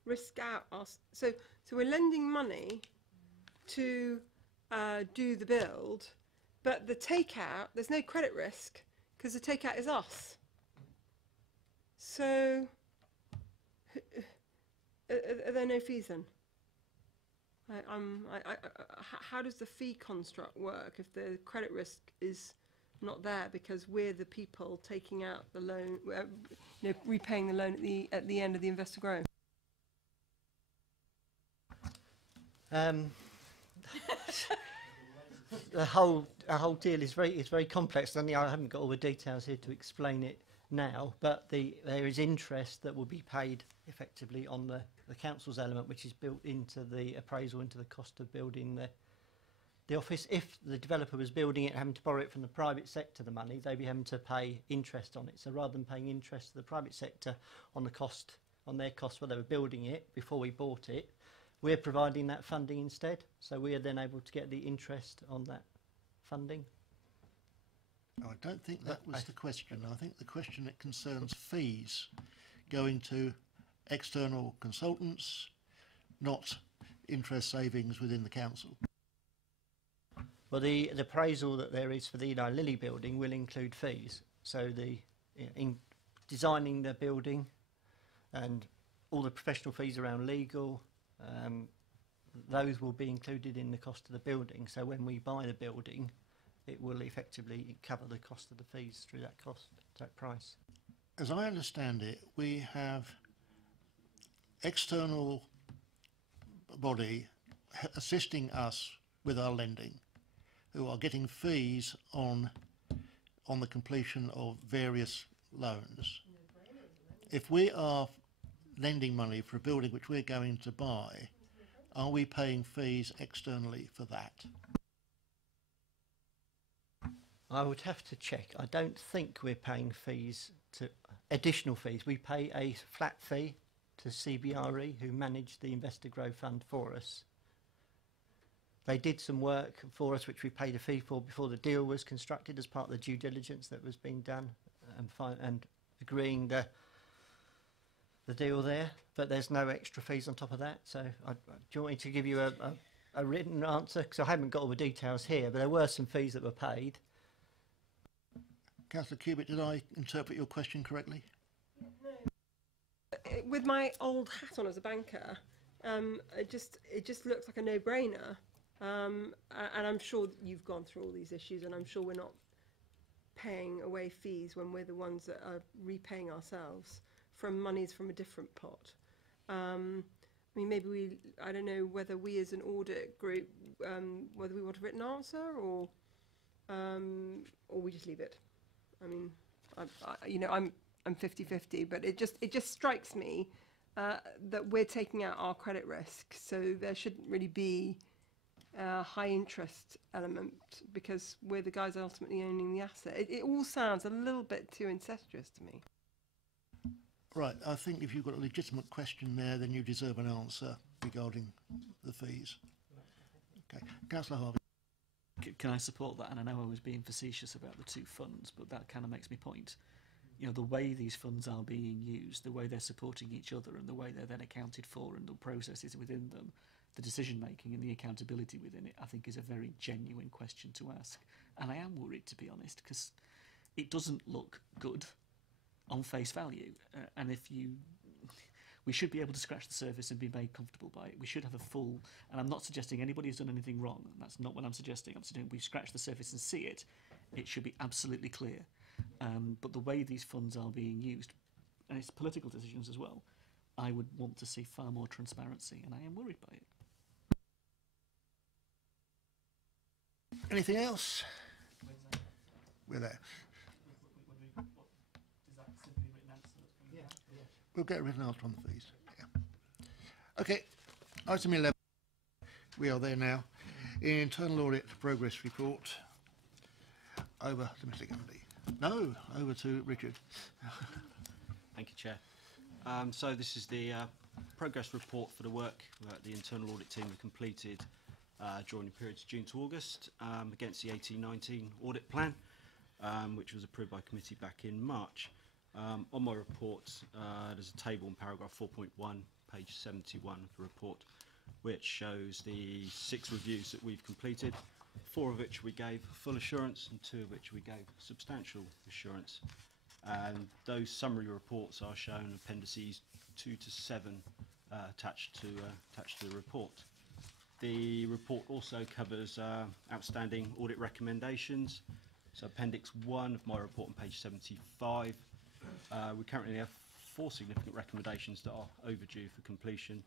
risk out. So we're lending money to do the build, but the takeout, there's no credit risk because the takeout is us. So are there no fees then? How does the fee construct work if the credit risk is not there because we're the people taking out the loan, repaying the loan at the end of the investor growth? The whole deal is very complex. I haven't got all the details here to explain it now, but there is interest that will be paid effectively on the council's element, which is built into the appraisal, into the cost of building the office, if the developer was building it, having to borrow it from the private sector, the money, they'd be having to pay interest on it. So rather than paying interest to the private sector on the cost, on their cost while they were building it before we bought it, we're providing that funding instead. So we are then able to get the interest on that funding. No, I don't think that was the question. I think the question that concerns fees going to external consultants, not interest savings within the council. Well, the appraisal that there is for the Eli Lilly building will include fees. So in designing the building and all the professional fees around legal, those will be included in the cost of the building. So when we buy the building, it will effectively cover the cost of the fees through that cost, that price. As I understand it, we have external body assisting us with our lending, who are getting fees on the completion of various loans. If we are lending money for a building which we're going to buy, are we paying fees externally for that? I would have to check. I don't think we're paying fees to additional fees. We pay a flat fee to CBRE, who manage the Investor Grow Fund for us. They did some work for us, which we paid a fee for before the deal was constructed as part of the due diligence that was being done and agreeing the deal there. But there's no extra fees on top of that. So do you want me to give you a written answer? Because I haven't got all the details here, but there were some fees that were paid. Councillor Cubitt, did I interpret your question correctly? With my old hat on as a banker, it just looks like a no-brainer. And I'm sure that you've gone through all these issues, and I'm sure we're not paying away fees when we're the ones that are repaying ourselves from monies from a different pot. I mean, maybe I don't know whether we as an audit group, whether we want a written answer or we just leave it. I mean, I'm 50-50, but it just strikes me that we're taking out our credit risk, so there shouldn't really be a high interest element because we're the guys ultimately owning the asset. It all sounds a little bit too incestuous to me. Right, I think if you've got a legitimate question there, then you deserve an answer regarding the fees. Okay, Councillor Harvey. Can I support that? And I know I was being facetious about the two funds, but that kind of makes me point. You know, the way these funds are being used, the way they're supporting each other and the way they're then accounted for and the processes within them, the decision making and the accountability within it, I think is a very genuine question to ask. And I am worried, to be honest, because it doesn't look good on face value. And we should be able to scratch the surface and be made comfortable by it. We should have a full, and I'm not suggesting anybody has done anything wrong. That's not what I'm suggesting. I'm suggesting we scratch the surface and see it. It should be absolutely clear. But the way these funds are being used, and it's political decisions as well, I would want to see far more transparency, and I am worried by it. Anything else? We're there. We'll get a written answer on the fees. Yeah. Okay, item 11. We are there now. Internal Audit Progress Report. Over to Mr. Gumby. No, over to Richard. Thank you, Chair. So this is the progress report for the work that the internal audit team have completed during the periods June to August against the 18-19 audit plan, which was approved by committee back in March. On my report, there's a table in paragraph 4.1, page 71 of the report, which shows the 6 reviews that we've completed, 4 of which we gave full assurance and 2 of which we gave substantial assurance. And those summary reports are shown in appendices 2 to 7 attached to the report. The report also covers outstanding audit recommendations. So appendix 1 of my report on page 75. We currently have 4 significant recommendations that are overdue for completion,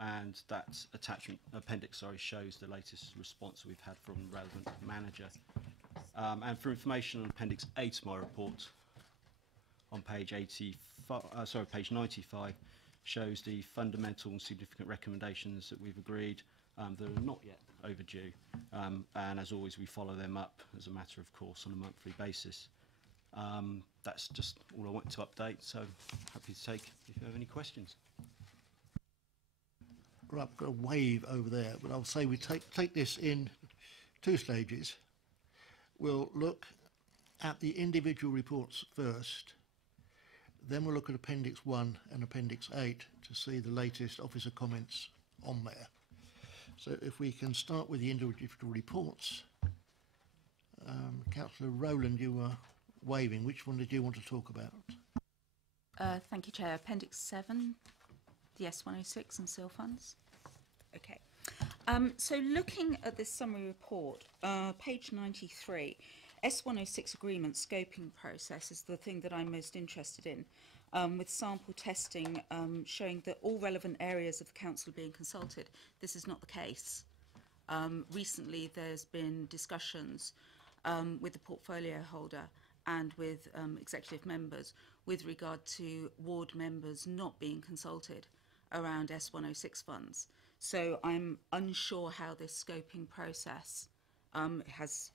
and that attachment appendix shows the latest response we've had from the relevant manager. And for information on appendix 8 of my report on page 95 shows the fundamental and significant recommendations that we've agreed that are not yet overdue, And as always, we follow them up as a matter of course on a monthly basis. That's just all I wanted to update, so happy to take if you have any questions. Right, I've got a wave over there, but I'll say we take this in 2 stages. We'll look at the individual reports first, then we'll look at Appendix 1 and Appendix 8 to see the latest officer comments on there. So if we can start with the individual reports. Councillor Rowland, you were waving. Which one did you want to talk about? Thank you, Chair. Appendix 7, the S106 and SIL funds. Okay. So looking at this summary report, page 93, S106 agreement scoping process is the thing that I'm most interested in, with sample testing showing that all relevant areas of the council are being consulted. This is not the case. Recently there's been discussions with the portfolio holder and with executive members with regard to ward members not being consulted around S106 funds. So I'm unsure how this scoping process has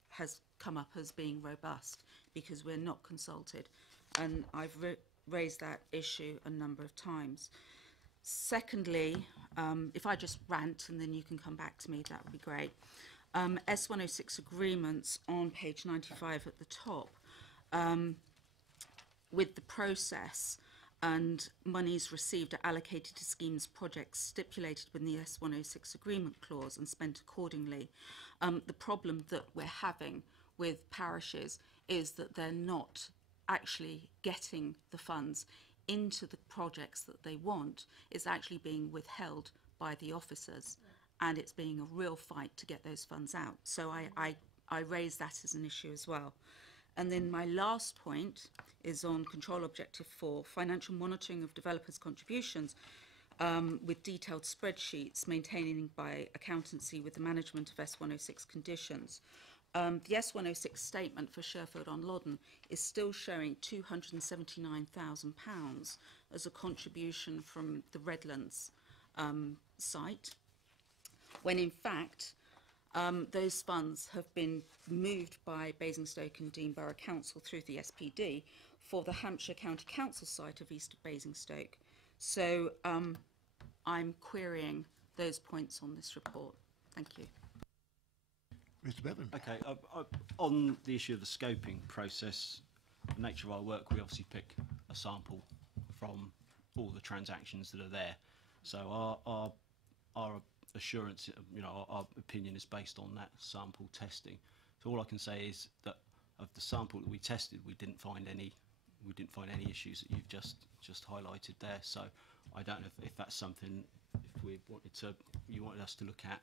come up as being robust, because we're not consulted, and I've raised that issue a number of times. Secondly, if I just rant and then you can come back to me, that would be great. S106 agreements on page 95 at the top, with the process and monies received are allocated to schemes projects stipulated within the S106 agreement clause and spent accordingly. The problem that we're having with parishes is that they're not actually getting the funds into the projects that they want. It's actually being withheld by the officers, and it's being a real fight to get those funds out. So I raise that as an issue as well. And then my last point is on control objective 4, financial monitoring of developers' contributions, with detailed spreadsheets maintaining by accountancy with the management of S106 conditions. The S106 statement for Sherford-on-Loddon is still showing £279,000 as a contribution from the Redlands site, when in fact those funds have been moved by Basingstoke and Dean Borough Council through the SPD for the Hampshire County Council site of east of Basingstoke. So I'm querying those points on this report. Thank you. Mr. Bevan. Okay, on the issue of the scoping process, the nature of our work, we obviously pick a sample from all the transactions that are there. So our assurance, you know, our opinion is based on that sample testing. So all I can say is that of the sample that we tested, we didn't find any issues that you've just highlighted there. So I don't know if that's something, if you wanted us to look at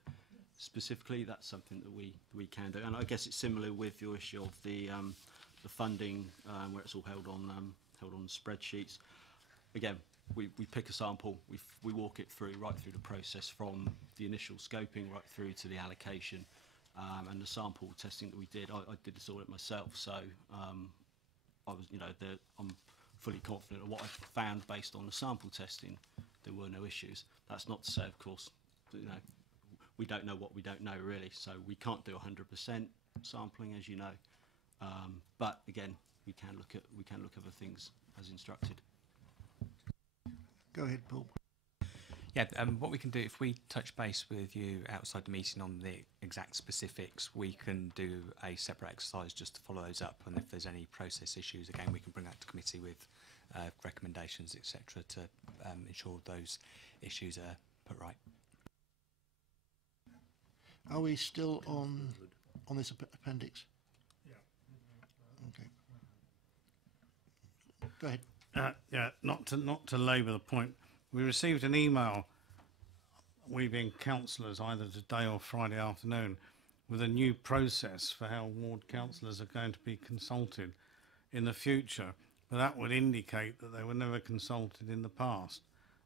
specifically, that's something that we can do. And I guess it's similar with your issue of the funding, where it's all held on spreadsheets. Again, we pick a sample, we walk it through right through the process from the initial scoping right through to the allocation, and the sample testing that we did. I did this audit myself, so I was, you know, I'm fully confident of what I found based on the sample testing. There were no issues. That's not to say, of course, that, you know, we don't know what we don't know really, so we can't do 100% sampling, as you know. But again, we can look at other things as instructed. Go ahead, Paul. Yeah, what we can do, if we touch base with you outside the meeting on the exact specifics, we can do a separate exercise just to follow those up, and if there's any process issues, again, we can bring that to committee with recommendations, etc., to ensure those issues are put right. Are we still on this appendix? Yeah. Okay. Go ahead. Yeah, not to labour the point. We received an email, we being councillors, either today or Friday afternoon, with a new process for how ward councillors are going to be consulted in the future. But that would indicate that they were never consulted in the past,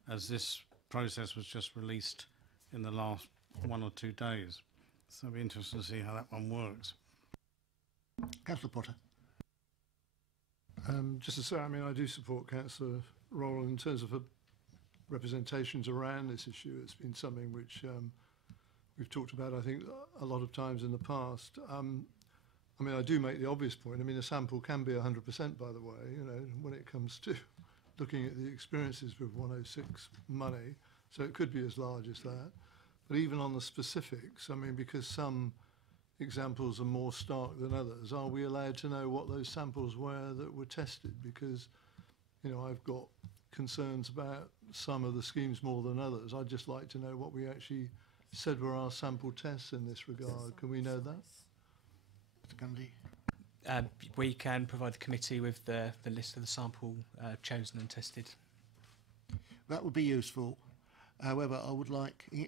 as this process was just released in the last 1 or 2 days. So it'll be interesting to see how that one works. Councillor Potter. Just to say, I mean, I do support Councillor Rowland in terms of representations around this issue. It's been something which we've talked about, I think, a lot of times in the past. I mean, I do make the obvious point. I mean, a sample can be 100%, by the way, you know, when it comes to looking at the experiences with 106 money. So it could be as large as that. But even on the specifics, I mean, because some examples are more stark than others, are we allowed to know what those samples were that were tested? Because, you know, I've got concerns about some of the schemes more than others. I'd just like to know what we actually said were our sample tests in this regard. Can we know that? Mr. Gundy? We can provide the committee with the list of the sample chosen and tested. That would be useful. However, I would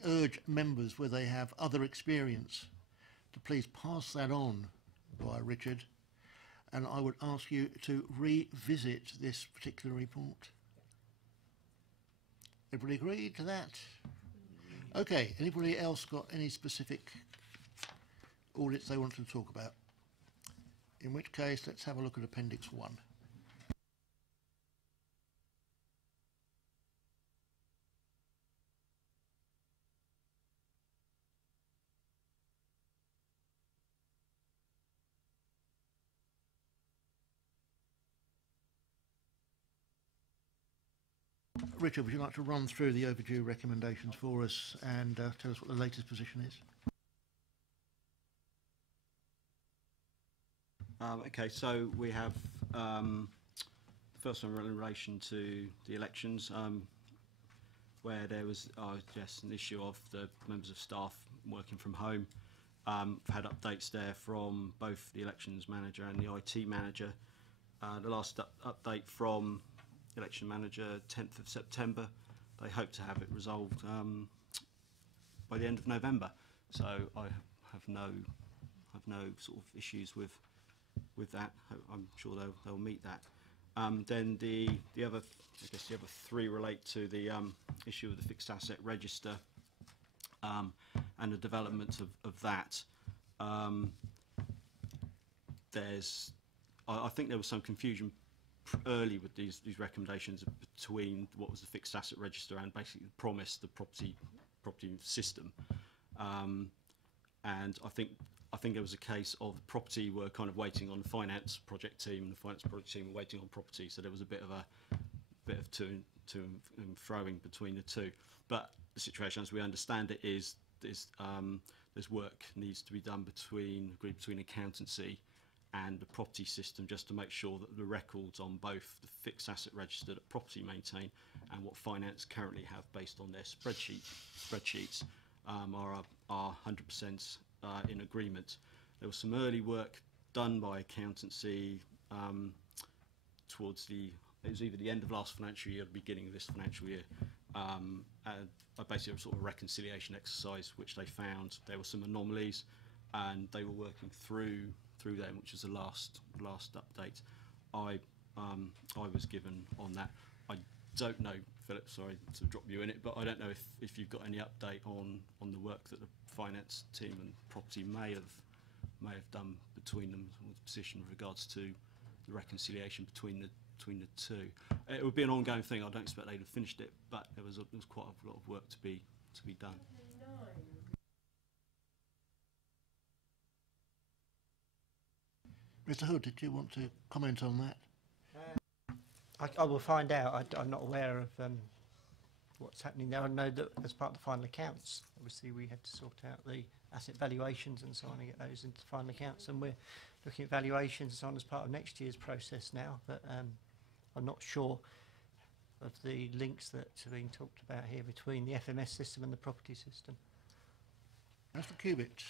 urge members where they have other experience to please pass that on via Richard, and I would ask you to revisit this particular report. Everybody agree to that? Okay, anybody else got any specific audits they want to talk about? In which case, let's have a look at Appendix 1. Richard, would you like to run through the overdue recommendations for us and tell us what the latest position is? Okay, so we have first one in relation to the elections, where there was an issue of the members of staff working from home. We've had updates there from both the elections manager and the IT manager. The last update from election manager, 10th of September. They hope to have it resolved by the end of November. So I have no sort of issues with that. I'm sure they'll meet that. Then the other three relate to the issue of the fixed asset register and the development of that. I think there was some confusion early with these recommendations between what was the fixed asset register and basically the promise, the property system, and I think there was a case of the property were kind of waiting on the finance project team, and the finance project team were waiting on property, so there was a bit of to and froing between the two. But the situation, as we understand it, is there's work needs to be done agreed between accountancy and the property system, just to make sure that the records on both the fixed asset register that property maintain and what finance currently have based on their spreadsheets are 100% in agreement. There was some early work done by accountancy towards it was either the end of last financial year or the beginning of this financial year, and basically a sort of reconciliation exercise which they found there were some anomalies, and they were working through them, which was the last update I was given on that. I don't know, Philip, sorry to drop you in it, but I don't know if you've got any update on the work that the finance team and property may have done between them, with position with regards to the reconciliation between the two. It would be an ongoing thing. I don't expect they'd have finished it, but there was quite a lot of work to be done. Mr. Hood, did you want to comment on that? I will find out. I'm not aware of what's happening there. I know that as part of the final accounts, obviously we had to sort out the asset valuations and so on and get those into final accounts, and we're looking at valuations and so on as part of next year's process now, but I'm not sure of the links that are being talked about here between the FMS system and the property system. Mr. Cubitt.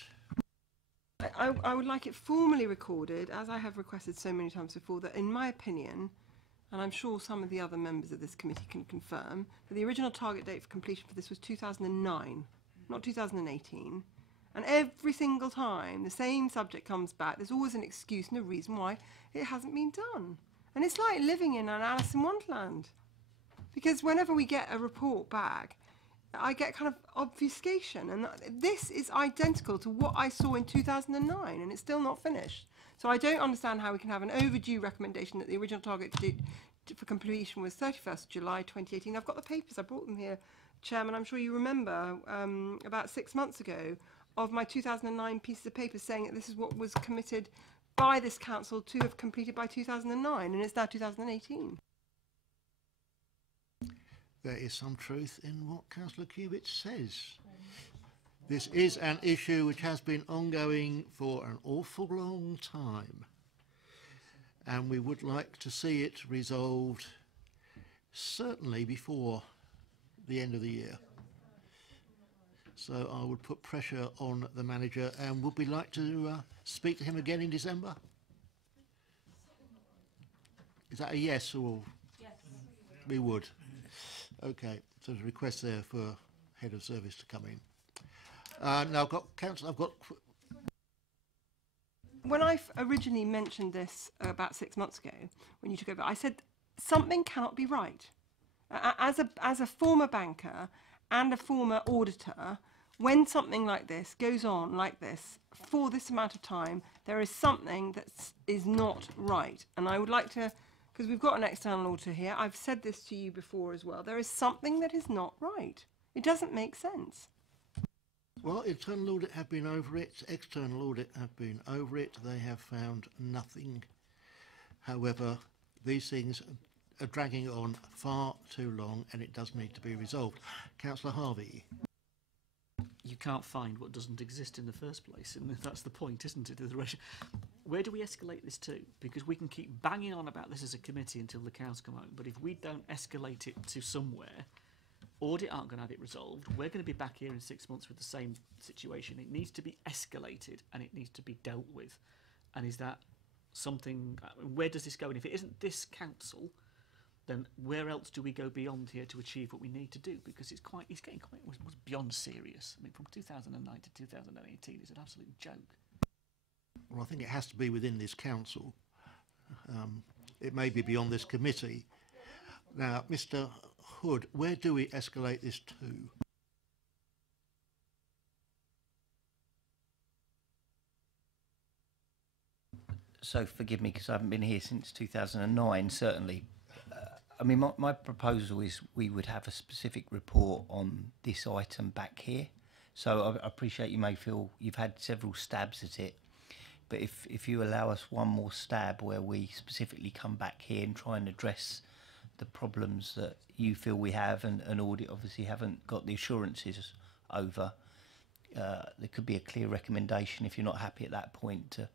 I would like it formally recorded, as I have requested so many times before, that in my opinion, and I'm sure some of the other members of this committee can confirm, that the original target date for completion for this was 2009, not 2018. And every single time the same subject comes back, there's always an excuse and a reason why it hasn't been done. And it's like living in an Alice in Wonderland. Because whenever we get a report back, I get kind of obfuscation, and this is identical to what I saw in 2009, and it's still not finished. So I don't understand how we can have an overdue recommendation that the original target date for completion was 31st July 2018. I've got the papers, I brought them here, Chairman, I'm sure you remember, about 6 months ago. of my 2009 pieces of paper saying that this is what was committed by this council to have completed by 2009, and it's now 2018. There is some truth in what Councillor Cubitt says. This is an issue which has been ongoing for an awful long time, and we would like to see it resolved certainly before the end of the year. So I would put pressure on the manager, and would we like to speak to him again in December? Is that a yes or? Yes. We would. Okay, so there's a request there for head of service to come in. Now I've got When I originally mentioned this about 6 months ago, when you took over, I said something cannot be right. As a former banker and a former auditor, when something like this goes on like this for this amount of time, there is something that is not right. And I would like to, because we've got an external auditor here, I've said this to you before as well, there is something that is not right. It doesn't make sense. Well, internal audit have been over it, external audit have been over it, they have found nothing. However, these things are dragging on far too long, and it does need to be resolved. Councillor Harvey. You can't find what doesn't exist in the first place, and that's the point, isn't it? Where do we escalate this to? Because we can keep banging on about this as a committee until the cows come home, but if we don't escalate it to somewhere, Audit aren't going to have it resolved. We're going to be back here in 6 months with the same situation. It needs to be escalated and it needs to be dealt with. And is that something? Where does this go? And if it isn't this council, then where else do we go beyond here to achieve what we need to do? Because it's getting quite was beyond serious. I mean, from 2009 to 2018 is an absolute joke. Well, I think it has to be within this council. It may be beyond this committee. Now, Mr. Hood, where do we escalate this to? So forgive me because I haven't been here since 2009, certainly. I mean, my proposal is we would have a specific report on this item back here. So I appreciate you may feel you've had several stabs at it, but if you allow us one more stab where we specifically come back here and try and address the problems that you feel we have and Audit obviously haven't got the assurances over, there could be a clear recommendation if you're not happy at that point to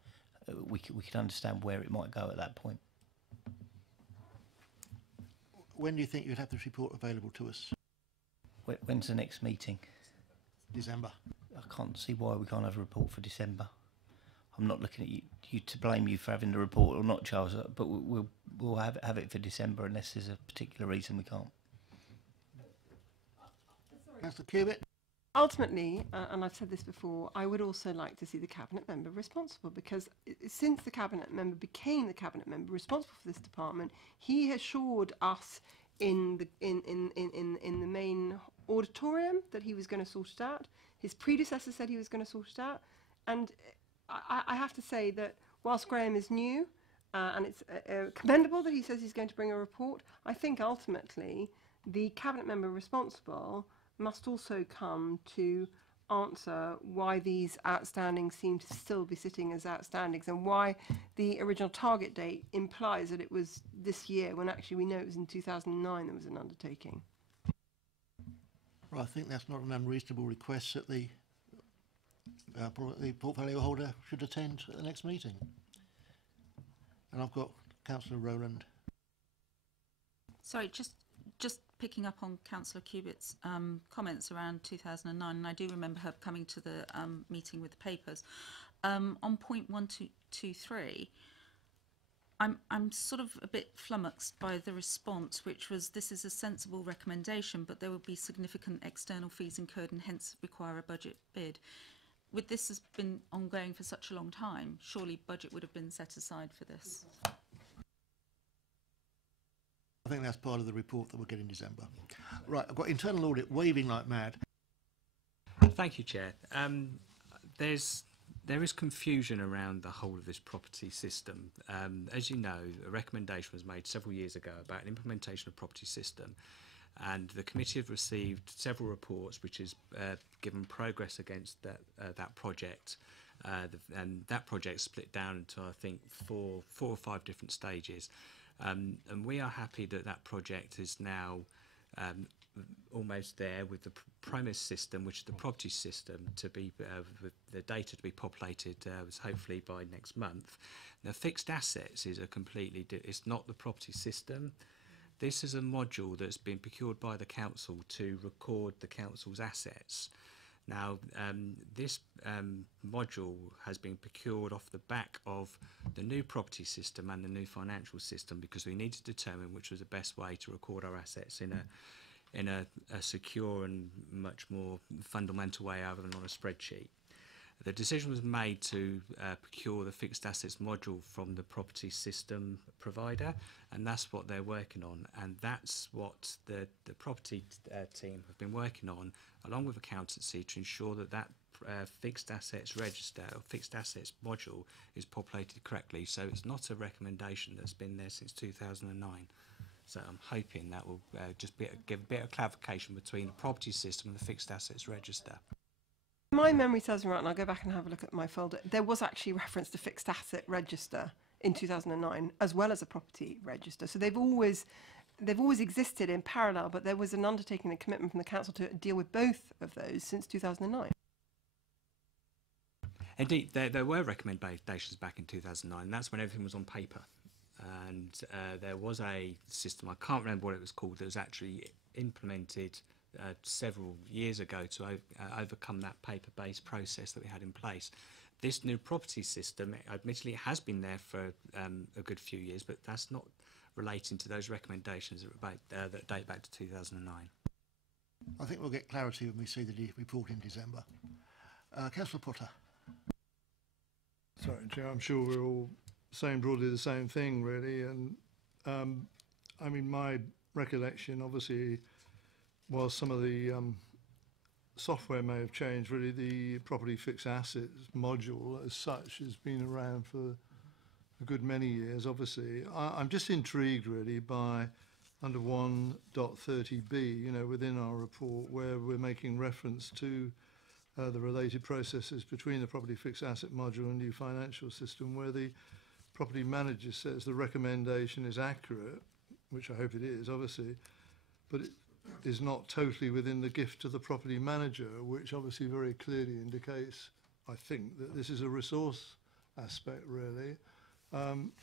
we could understand where it might go at that point. When do you think you'd have this report available to us? When's the next meeting? December. I can't see why we can't have a report for December. I'm not looking at you to blame you for having the report or not, Charles, but we'll have it for December unless there's a particular reason we can't. Councillor Cubitt. Ultimately, and I've said this before, I would also like to see the cabinet member responsible, because since the cabinet member became the cabinet member responsible for this department, he assured us in the main auditorium that he was going to sort it out. His predecessor said he was going to sort it out, and I have to say that whilst Graham is new, and it's commendable that he says he's going to bring a report, I think ultimately the cabinet member responsible must also come to answer why these outstandings seem to still be sitting as outstandings, and why the original target date implies that it was this year when actually we know it was in 2009 there was an undertaking. Well, I think that's not an unreasonable request that the portfolio holder should attend at the next meeting. And I've got Councillor Rowland. Sorry, just picking up on Councillor Cubitt's comments around 2009, and I do remember her coming to the meeting with the papers. On point 123, I'm sort of a bit flummoxed by the response, which was, this is a sensible recommendation, but there will be significant external fees incurred and hence require a budget bid. With this has been ongoing for such a long time, surely budget would have been set aside for this. I think that's part of the report that we'll get in December. Right, I've got internal audit waving like mad. Thank you, Chair. There is confusion around the whole of this property system. As you know, a recommendation was made several years ago about an implementation of property system. And the committee have received several reports which has given progress against that project. And that project split down into, I think, four or five different stages. And we are happy that that project is now almost there with the premise system, which is the property system, to be with the data to be populated hopefully by next month. Now, fixed assets is a completely it's not the property system. This is a module that's been procured by the council to record the council's assets. Now, this module has been procured off the back of the new property system and the new financial system, because we need to determine which was the best way to record our assets in a secure and much more fundamental way other than on a spreadsheet. The decision was made to procure the fixed assets module from the property system provider, and that's what they're working on. And that's what the property team have been working on, along with accountancy, to ensure that that fixed assets register or fixed assets module is populated correctly. So it's not a recommendation that's been there since 2009. So I'm hoping that will just give a bit of clarification between the property system and the fixed assets register. My memory serves me right, and I'll go back and have a look at my folder. There was actually reference to fixed asset register in 2009, as well as a property register. So they've always existed in parallel, but there was an undertaking and commitment from the council to deal with both of those since 2009. Indeed, there were recommendations back in 2009, and that's when everything was on paper. And there was a system, I can't remember what it was called, that was actually implemented several years ago to overcome that paper-based process that we had in place. This new property system, admittedly, it has been there for a good few years, but that's not relating to those recommendations that date back to 2009. I think we'll get clarity when we see the report in December. Councillor Potter. Sorry, Chair, I'm sure we're all saying broadly the same thing, really. And I mean, my recollection, obviously, while some of the software may have changed, really the property fixed assets module as such has been around for a good many years, obviously. I'm just intrigued, really, by under 1.30b, you know, within our report, where we're making reference to the related processes between the property fixed asset module and new financial system, where the property manager says the recommendation is accurate, which I hope it is, obviously, but it is not totally within the gift of the property manager, which obviously very clearly indicates, I think, that this is a resource aspect, really,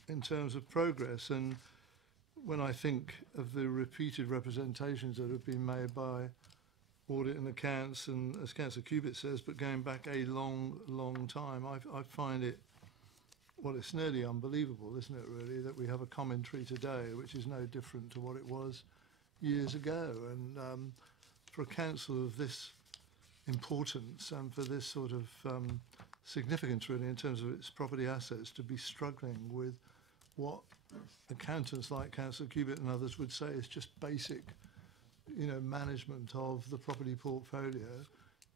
in terms of progress. And when I think of the repeated representations that have been made by Audit and Accounts, and as Councillor Cubitt says, but going back a long, long time, I find it, well, it's nearly unbelievable, isn't it, really, that we have a commentary today which is no different to what it was years ago. And for a council of this importance and for this sort of significance, really, in terms of its property assets, to be struggling with what accountants like Councillor Cubitt and others would say is just basic, you know, management of the property portfolio,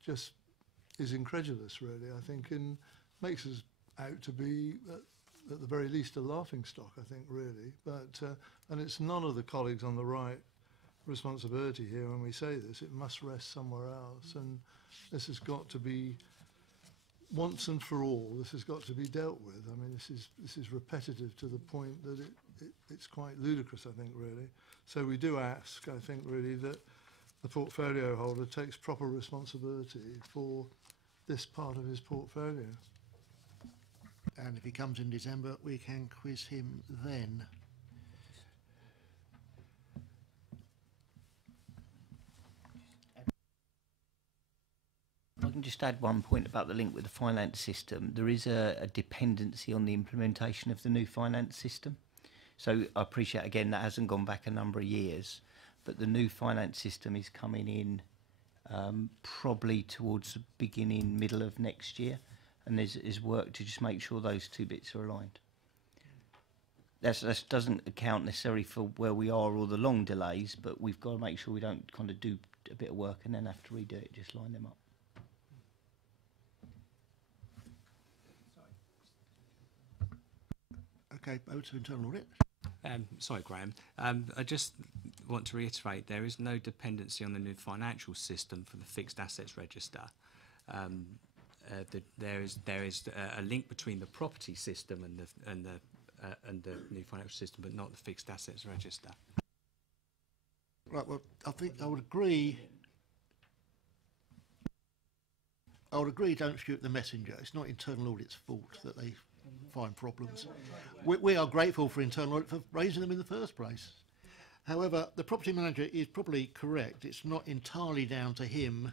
just is incredulous, really, I think, and makes us out to be, at the very least, a laughing stock, I think, really. But and it's none of the colleagues on the right responsibility here when we say this. It must rest somewhere else, and this has got to be, once and for all, this has got to be dealt with. I mean, this is repetitive to the point that it's quite ludicrous, I think, really. So we do ask, I think, really, that the portfolio holder takes proper responsibility for this part of his portfolio. And if he comes in December, we can quiz him then. I can just add one point about the link with the finance system. There is a dependency on the implementation of the new finance system. So I appreciate, again, that hasn't gone back a number of years, but the new finance system is coming in probably towards the beginning, middle of next year. And there's work to just make sure those two bits are aligned. That doesn't account necessarily for where we are or the long delays, but we've got to make sure we don't kind of do a bit of work and then have to redo it, just line them up. Okay, over to internal audit. Sorry, Graham. want to reiterate, there is no dependency on the new financial system for the fixed assets register. There is a link between the property system and the new financial system, but not the fixed assets register. Right, well, I think I would agree. Don't shoot the messenger. It's not internal audit's fault that they find problems. We are grateful for internal audit for raising them in the first place. However, the property manager is probably correct. It's not entirely down to him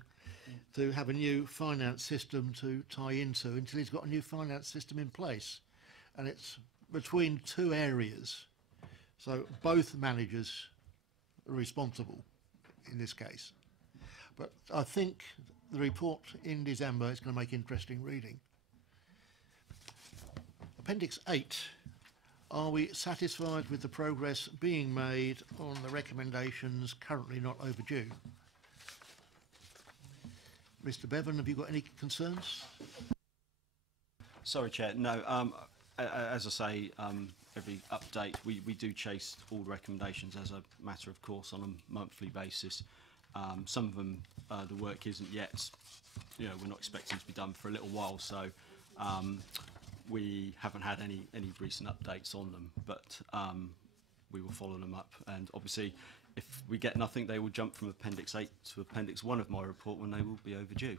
to have a new finance system to tie into until he's got a new finance system in place. And it's between two areas. So both managers are responsible in this case. But I think the report in December is going to make interesting reading. Appendix 8. Are we satisfied with the progress being made on the recommendations currently not overdue? Mr. Bevan, have you got any concerns? Sorry, Chair. No, as I say, every update, we do chase all recommendations as a matter of course on a monthly basis. Some of them, the work isn't yet, we're not expecting to be done for a little while, so we haven't had any recent updates on them, but we will follow them up. And obviously, if we get nothing, they will jump from Appendix 8 to Appendix 1 of my report when they will be overdue.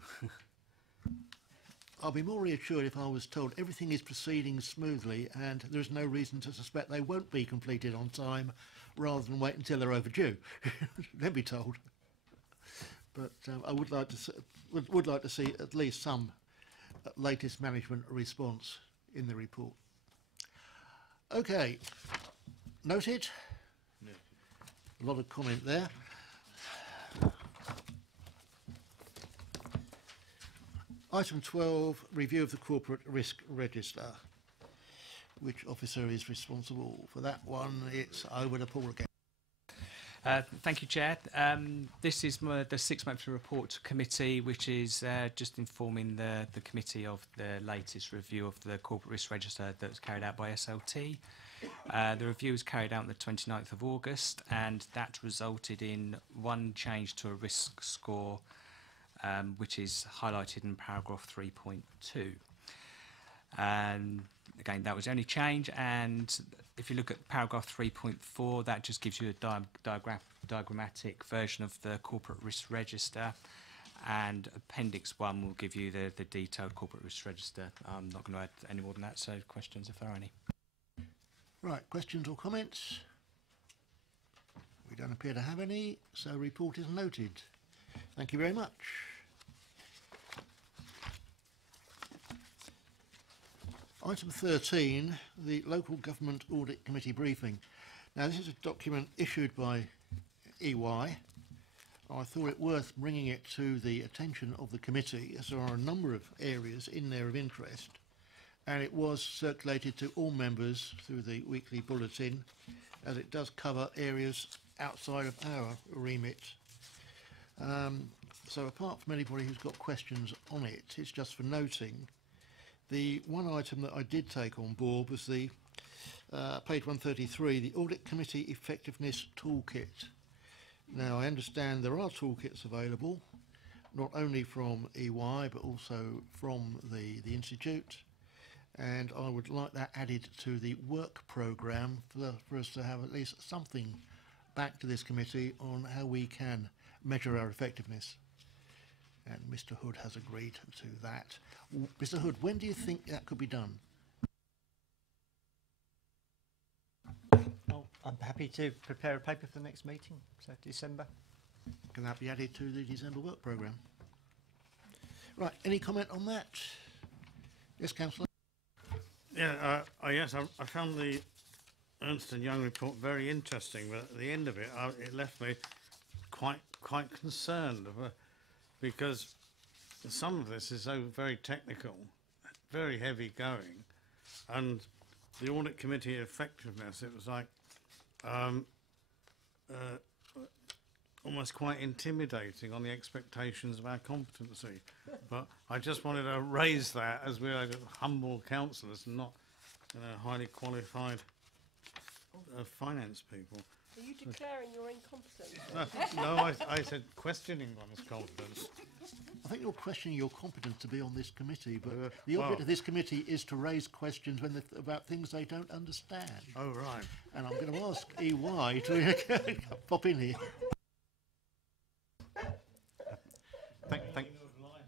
I'll be more reassured if I was told everything is proceeding smoothly and there is no reason to suspect they won't be completed on time, rather than wait until they're overdue. Then be told. But I would like to see at least some latest management response in the report. Okay, noted. A lot of comment there. Item 12, review of the corporate risk register. Which officer is responsible for that one? It's over to Paul again. Thank you, Chair. This is the 6-monthly report to committee, which is just informing the committee of the latest review of the corporate risk register that was carried out by SLT. The review was carried out on the 29th of August, and that resulted in one change to a risk score, which is highlighted in paragraph 3.2. Again, that was the only change, and if you look at paragraph 3.4, that just gives you a diagrammatic version of the corporate risk register, and Appendix 1 will give you the detailed corporate risk register. I'm not going to add any more than that, so questions if there are any. Right, questions or comments? We don't appear to have any, so report is noted. Thank you very much. Item 13, the Local Government Audit Committee briefing. Now, this is a document issued by EY. I thought it worth bringing it to the attention of the committee, as there are a number of areas in there of interest, and it was circulated to all members through the weekly bulletin, as it does cover areas outside of our remit. So apart from anybody who's got questions on it, it's just for noting. The one item that I did take on board was the page 133, the Audit Committee Effectiveness Toolkit. Now, I understand there are toolkits available, not only from EY, but also from the Institute. And I would like that added to the work programme for us to have at least something back to this committee on how we can measure our effectiveness. And Mr. Hood has agreed to that. Mr. Hood, when do you think that could be done? Well, I'm happy to prepare a paper for the next meeting, so December. Can that be added to the December work programme? Right, any comment on that? Yes, Councillor? Yeah, yes, I found the Ernst & Young report very interesting, but at the end of it, it left me quite concerned because some of this is so very technical, very heavy going, and the audit committee effectiveness, it was like almost quite intimidating on the expectations of our competency. But I just wanted to raise that as we are humble councillors and not highly qualified finance people. Are you declaring your incompetence? No, I said questioning one's competence. I think you're questioning your competence to be on this committee, but Uh, the object well- of this committee is to raise questions when about things they don't understand. Oh, right. And I'm going to ask EY to pop in here.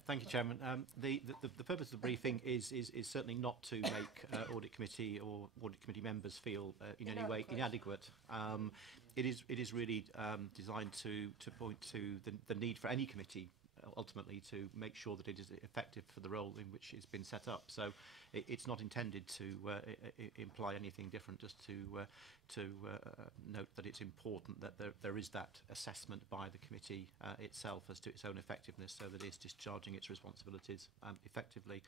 Thank you, Chairman. The purpose of the briefing is certainly not to make audit committee or audit committee members feel in any way inadequate. It is really designed to point to the need for any committee ultimately to make sure that it is effective for the role in which it's been set up. So it's not intended to imply anything different, just to note that it's important that there is that assessment by the committee itself as to its own effectiveness, so that it's discharging its responsibilities effectively.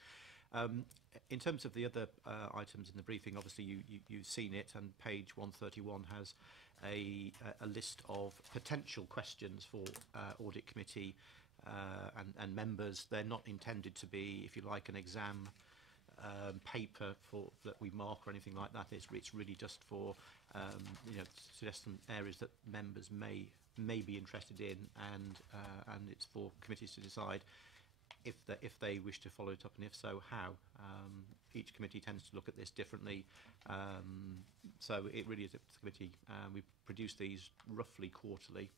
In terms of the other items in the briefing, obviously you've seen it, and page 131 has a list of potential questions for audit committee and members. They're not intended to be, if you like, an exam paper that we mark or anything like that. It's really just for suggest some areas that members may be interested in, and it's for committees to decide if they wish to follow it up, and if so, how. Each committee tends to look at this differently, so it really is up to the committee. We produce these roughly quarterly.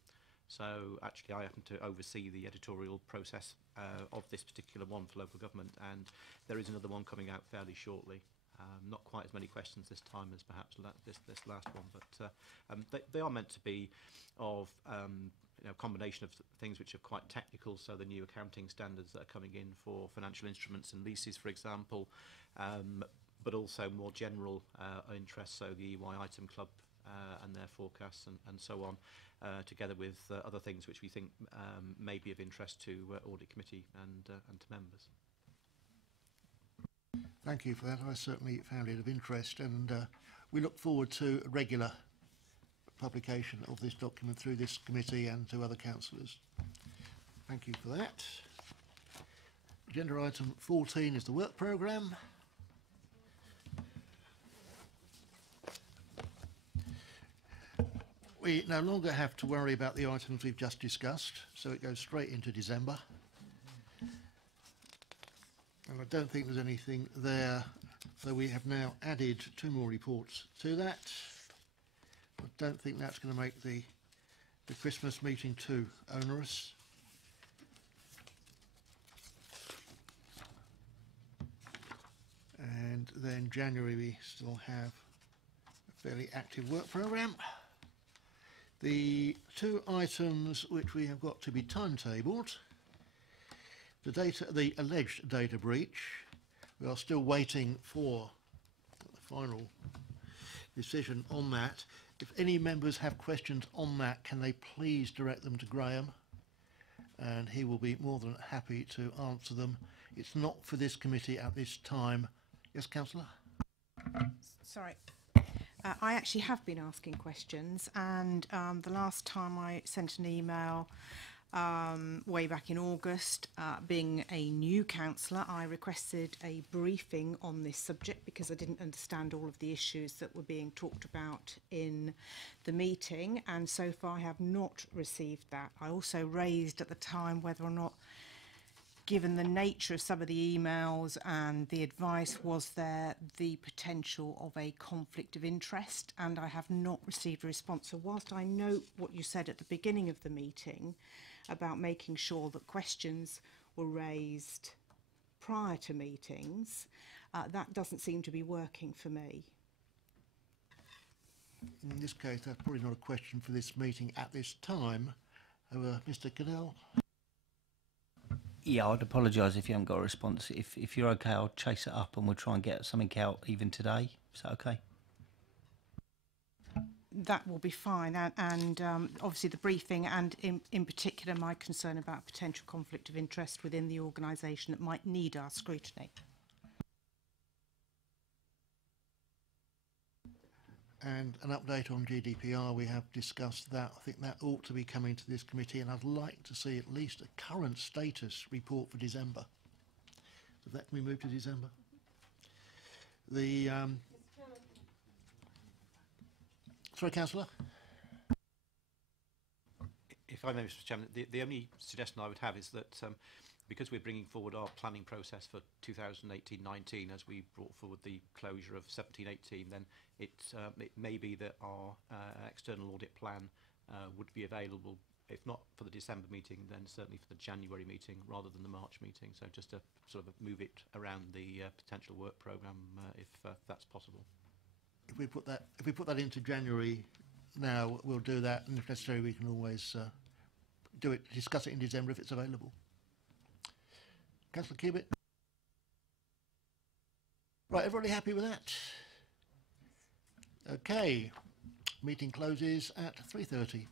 So actually I happen to oversee the editorial process of this particular one for local government, and there is another one coming out fairly shortly. Not quite as many questions this time as perhaps this last one, but they are meant to be of combination of things which are quite technical, so the new accounting standards that are coming in for financial instruments and leases, for example, but also more general interests, so the EY Item Club and their forecasts and so on, together with other things which we think may be of interest to Audit Committee and to members. Thank you for that. I certainly found it of interest, and we look forward to regular publication of this document through this committee and to other councillors. Thank you for that. Agenda item 14 is the work programme. We no longer have to worry about the items we've just discussed, so it goes straight into December. And I don't think there's anything there, so we have now added 2 more reports to that. I don't think that's going to make the Christmas meeting too onerous. And then January we still have a fairly active work programme. The 2 items which we have got to be timetabled, the alleged data breach, we are still waiting for the final decision on that. If any members have questions on that, can they please direct them to Graham, and he will be more than happy to answer them. It's not for this committee at this time. Yes, Councillor? Sorry. I actually have been asking questions, and the last time I sent an email way back in August, being a new councillor, I requested a briefing on this subject because I didn't understand all of the issues that were being talked about in the meeting, and so far I have not received that. I also raised at the time whether or not, given the nature of some of the emails and the advice, was there the potential of a conflict of interest, and I have not received a response. So whilst I note what you said at the beginning of the meeting about making sure that questions were raised prior to meetings, that doesn't seem to be working for me. In this case, that's probably not a question for this meeting at this time. Mr. Cadell? Yeah, I'd apologise if you haven't got a response. If you're okay, I'll chase it up and we'll try and get something out even today. Is that okay? That will be fine, and obviously the briefing, and in particular my concern about potential conflict of interest within the organisation that might need our scrutiny. And an update on GDPR, we have discussed that. I think that ought to be coming to this committee, and I'd like to see at least a current status report for December. So that can we move to December? The sorry, Councillor. if I may, Mr. Chairman, the only suggestion I would have is that because we're bringing forward our planning process for 2018-19 as we brought forward the closure of 17-18, then it may be that our external audit plan would be available, if not for the December meeting, then certainly for the January meeting rather than the March meeting. So just to sort of move it around the potential work programme if that's possible. If we put that into January now, we'll do that, and if necessary, we can always discuss it in December if it's available. Councillor Cubitt? Right, everybody happy with that? Okay, meeting closes at 3:30.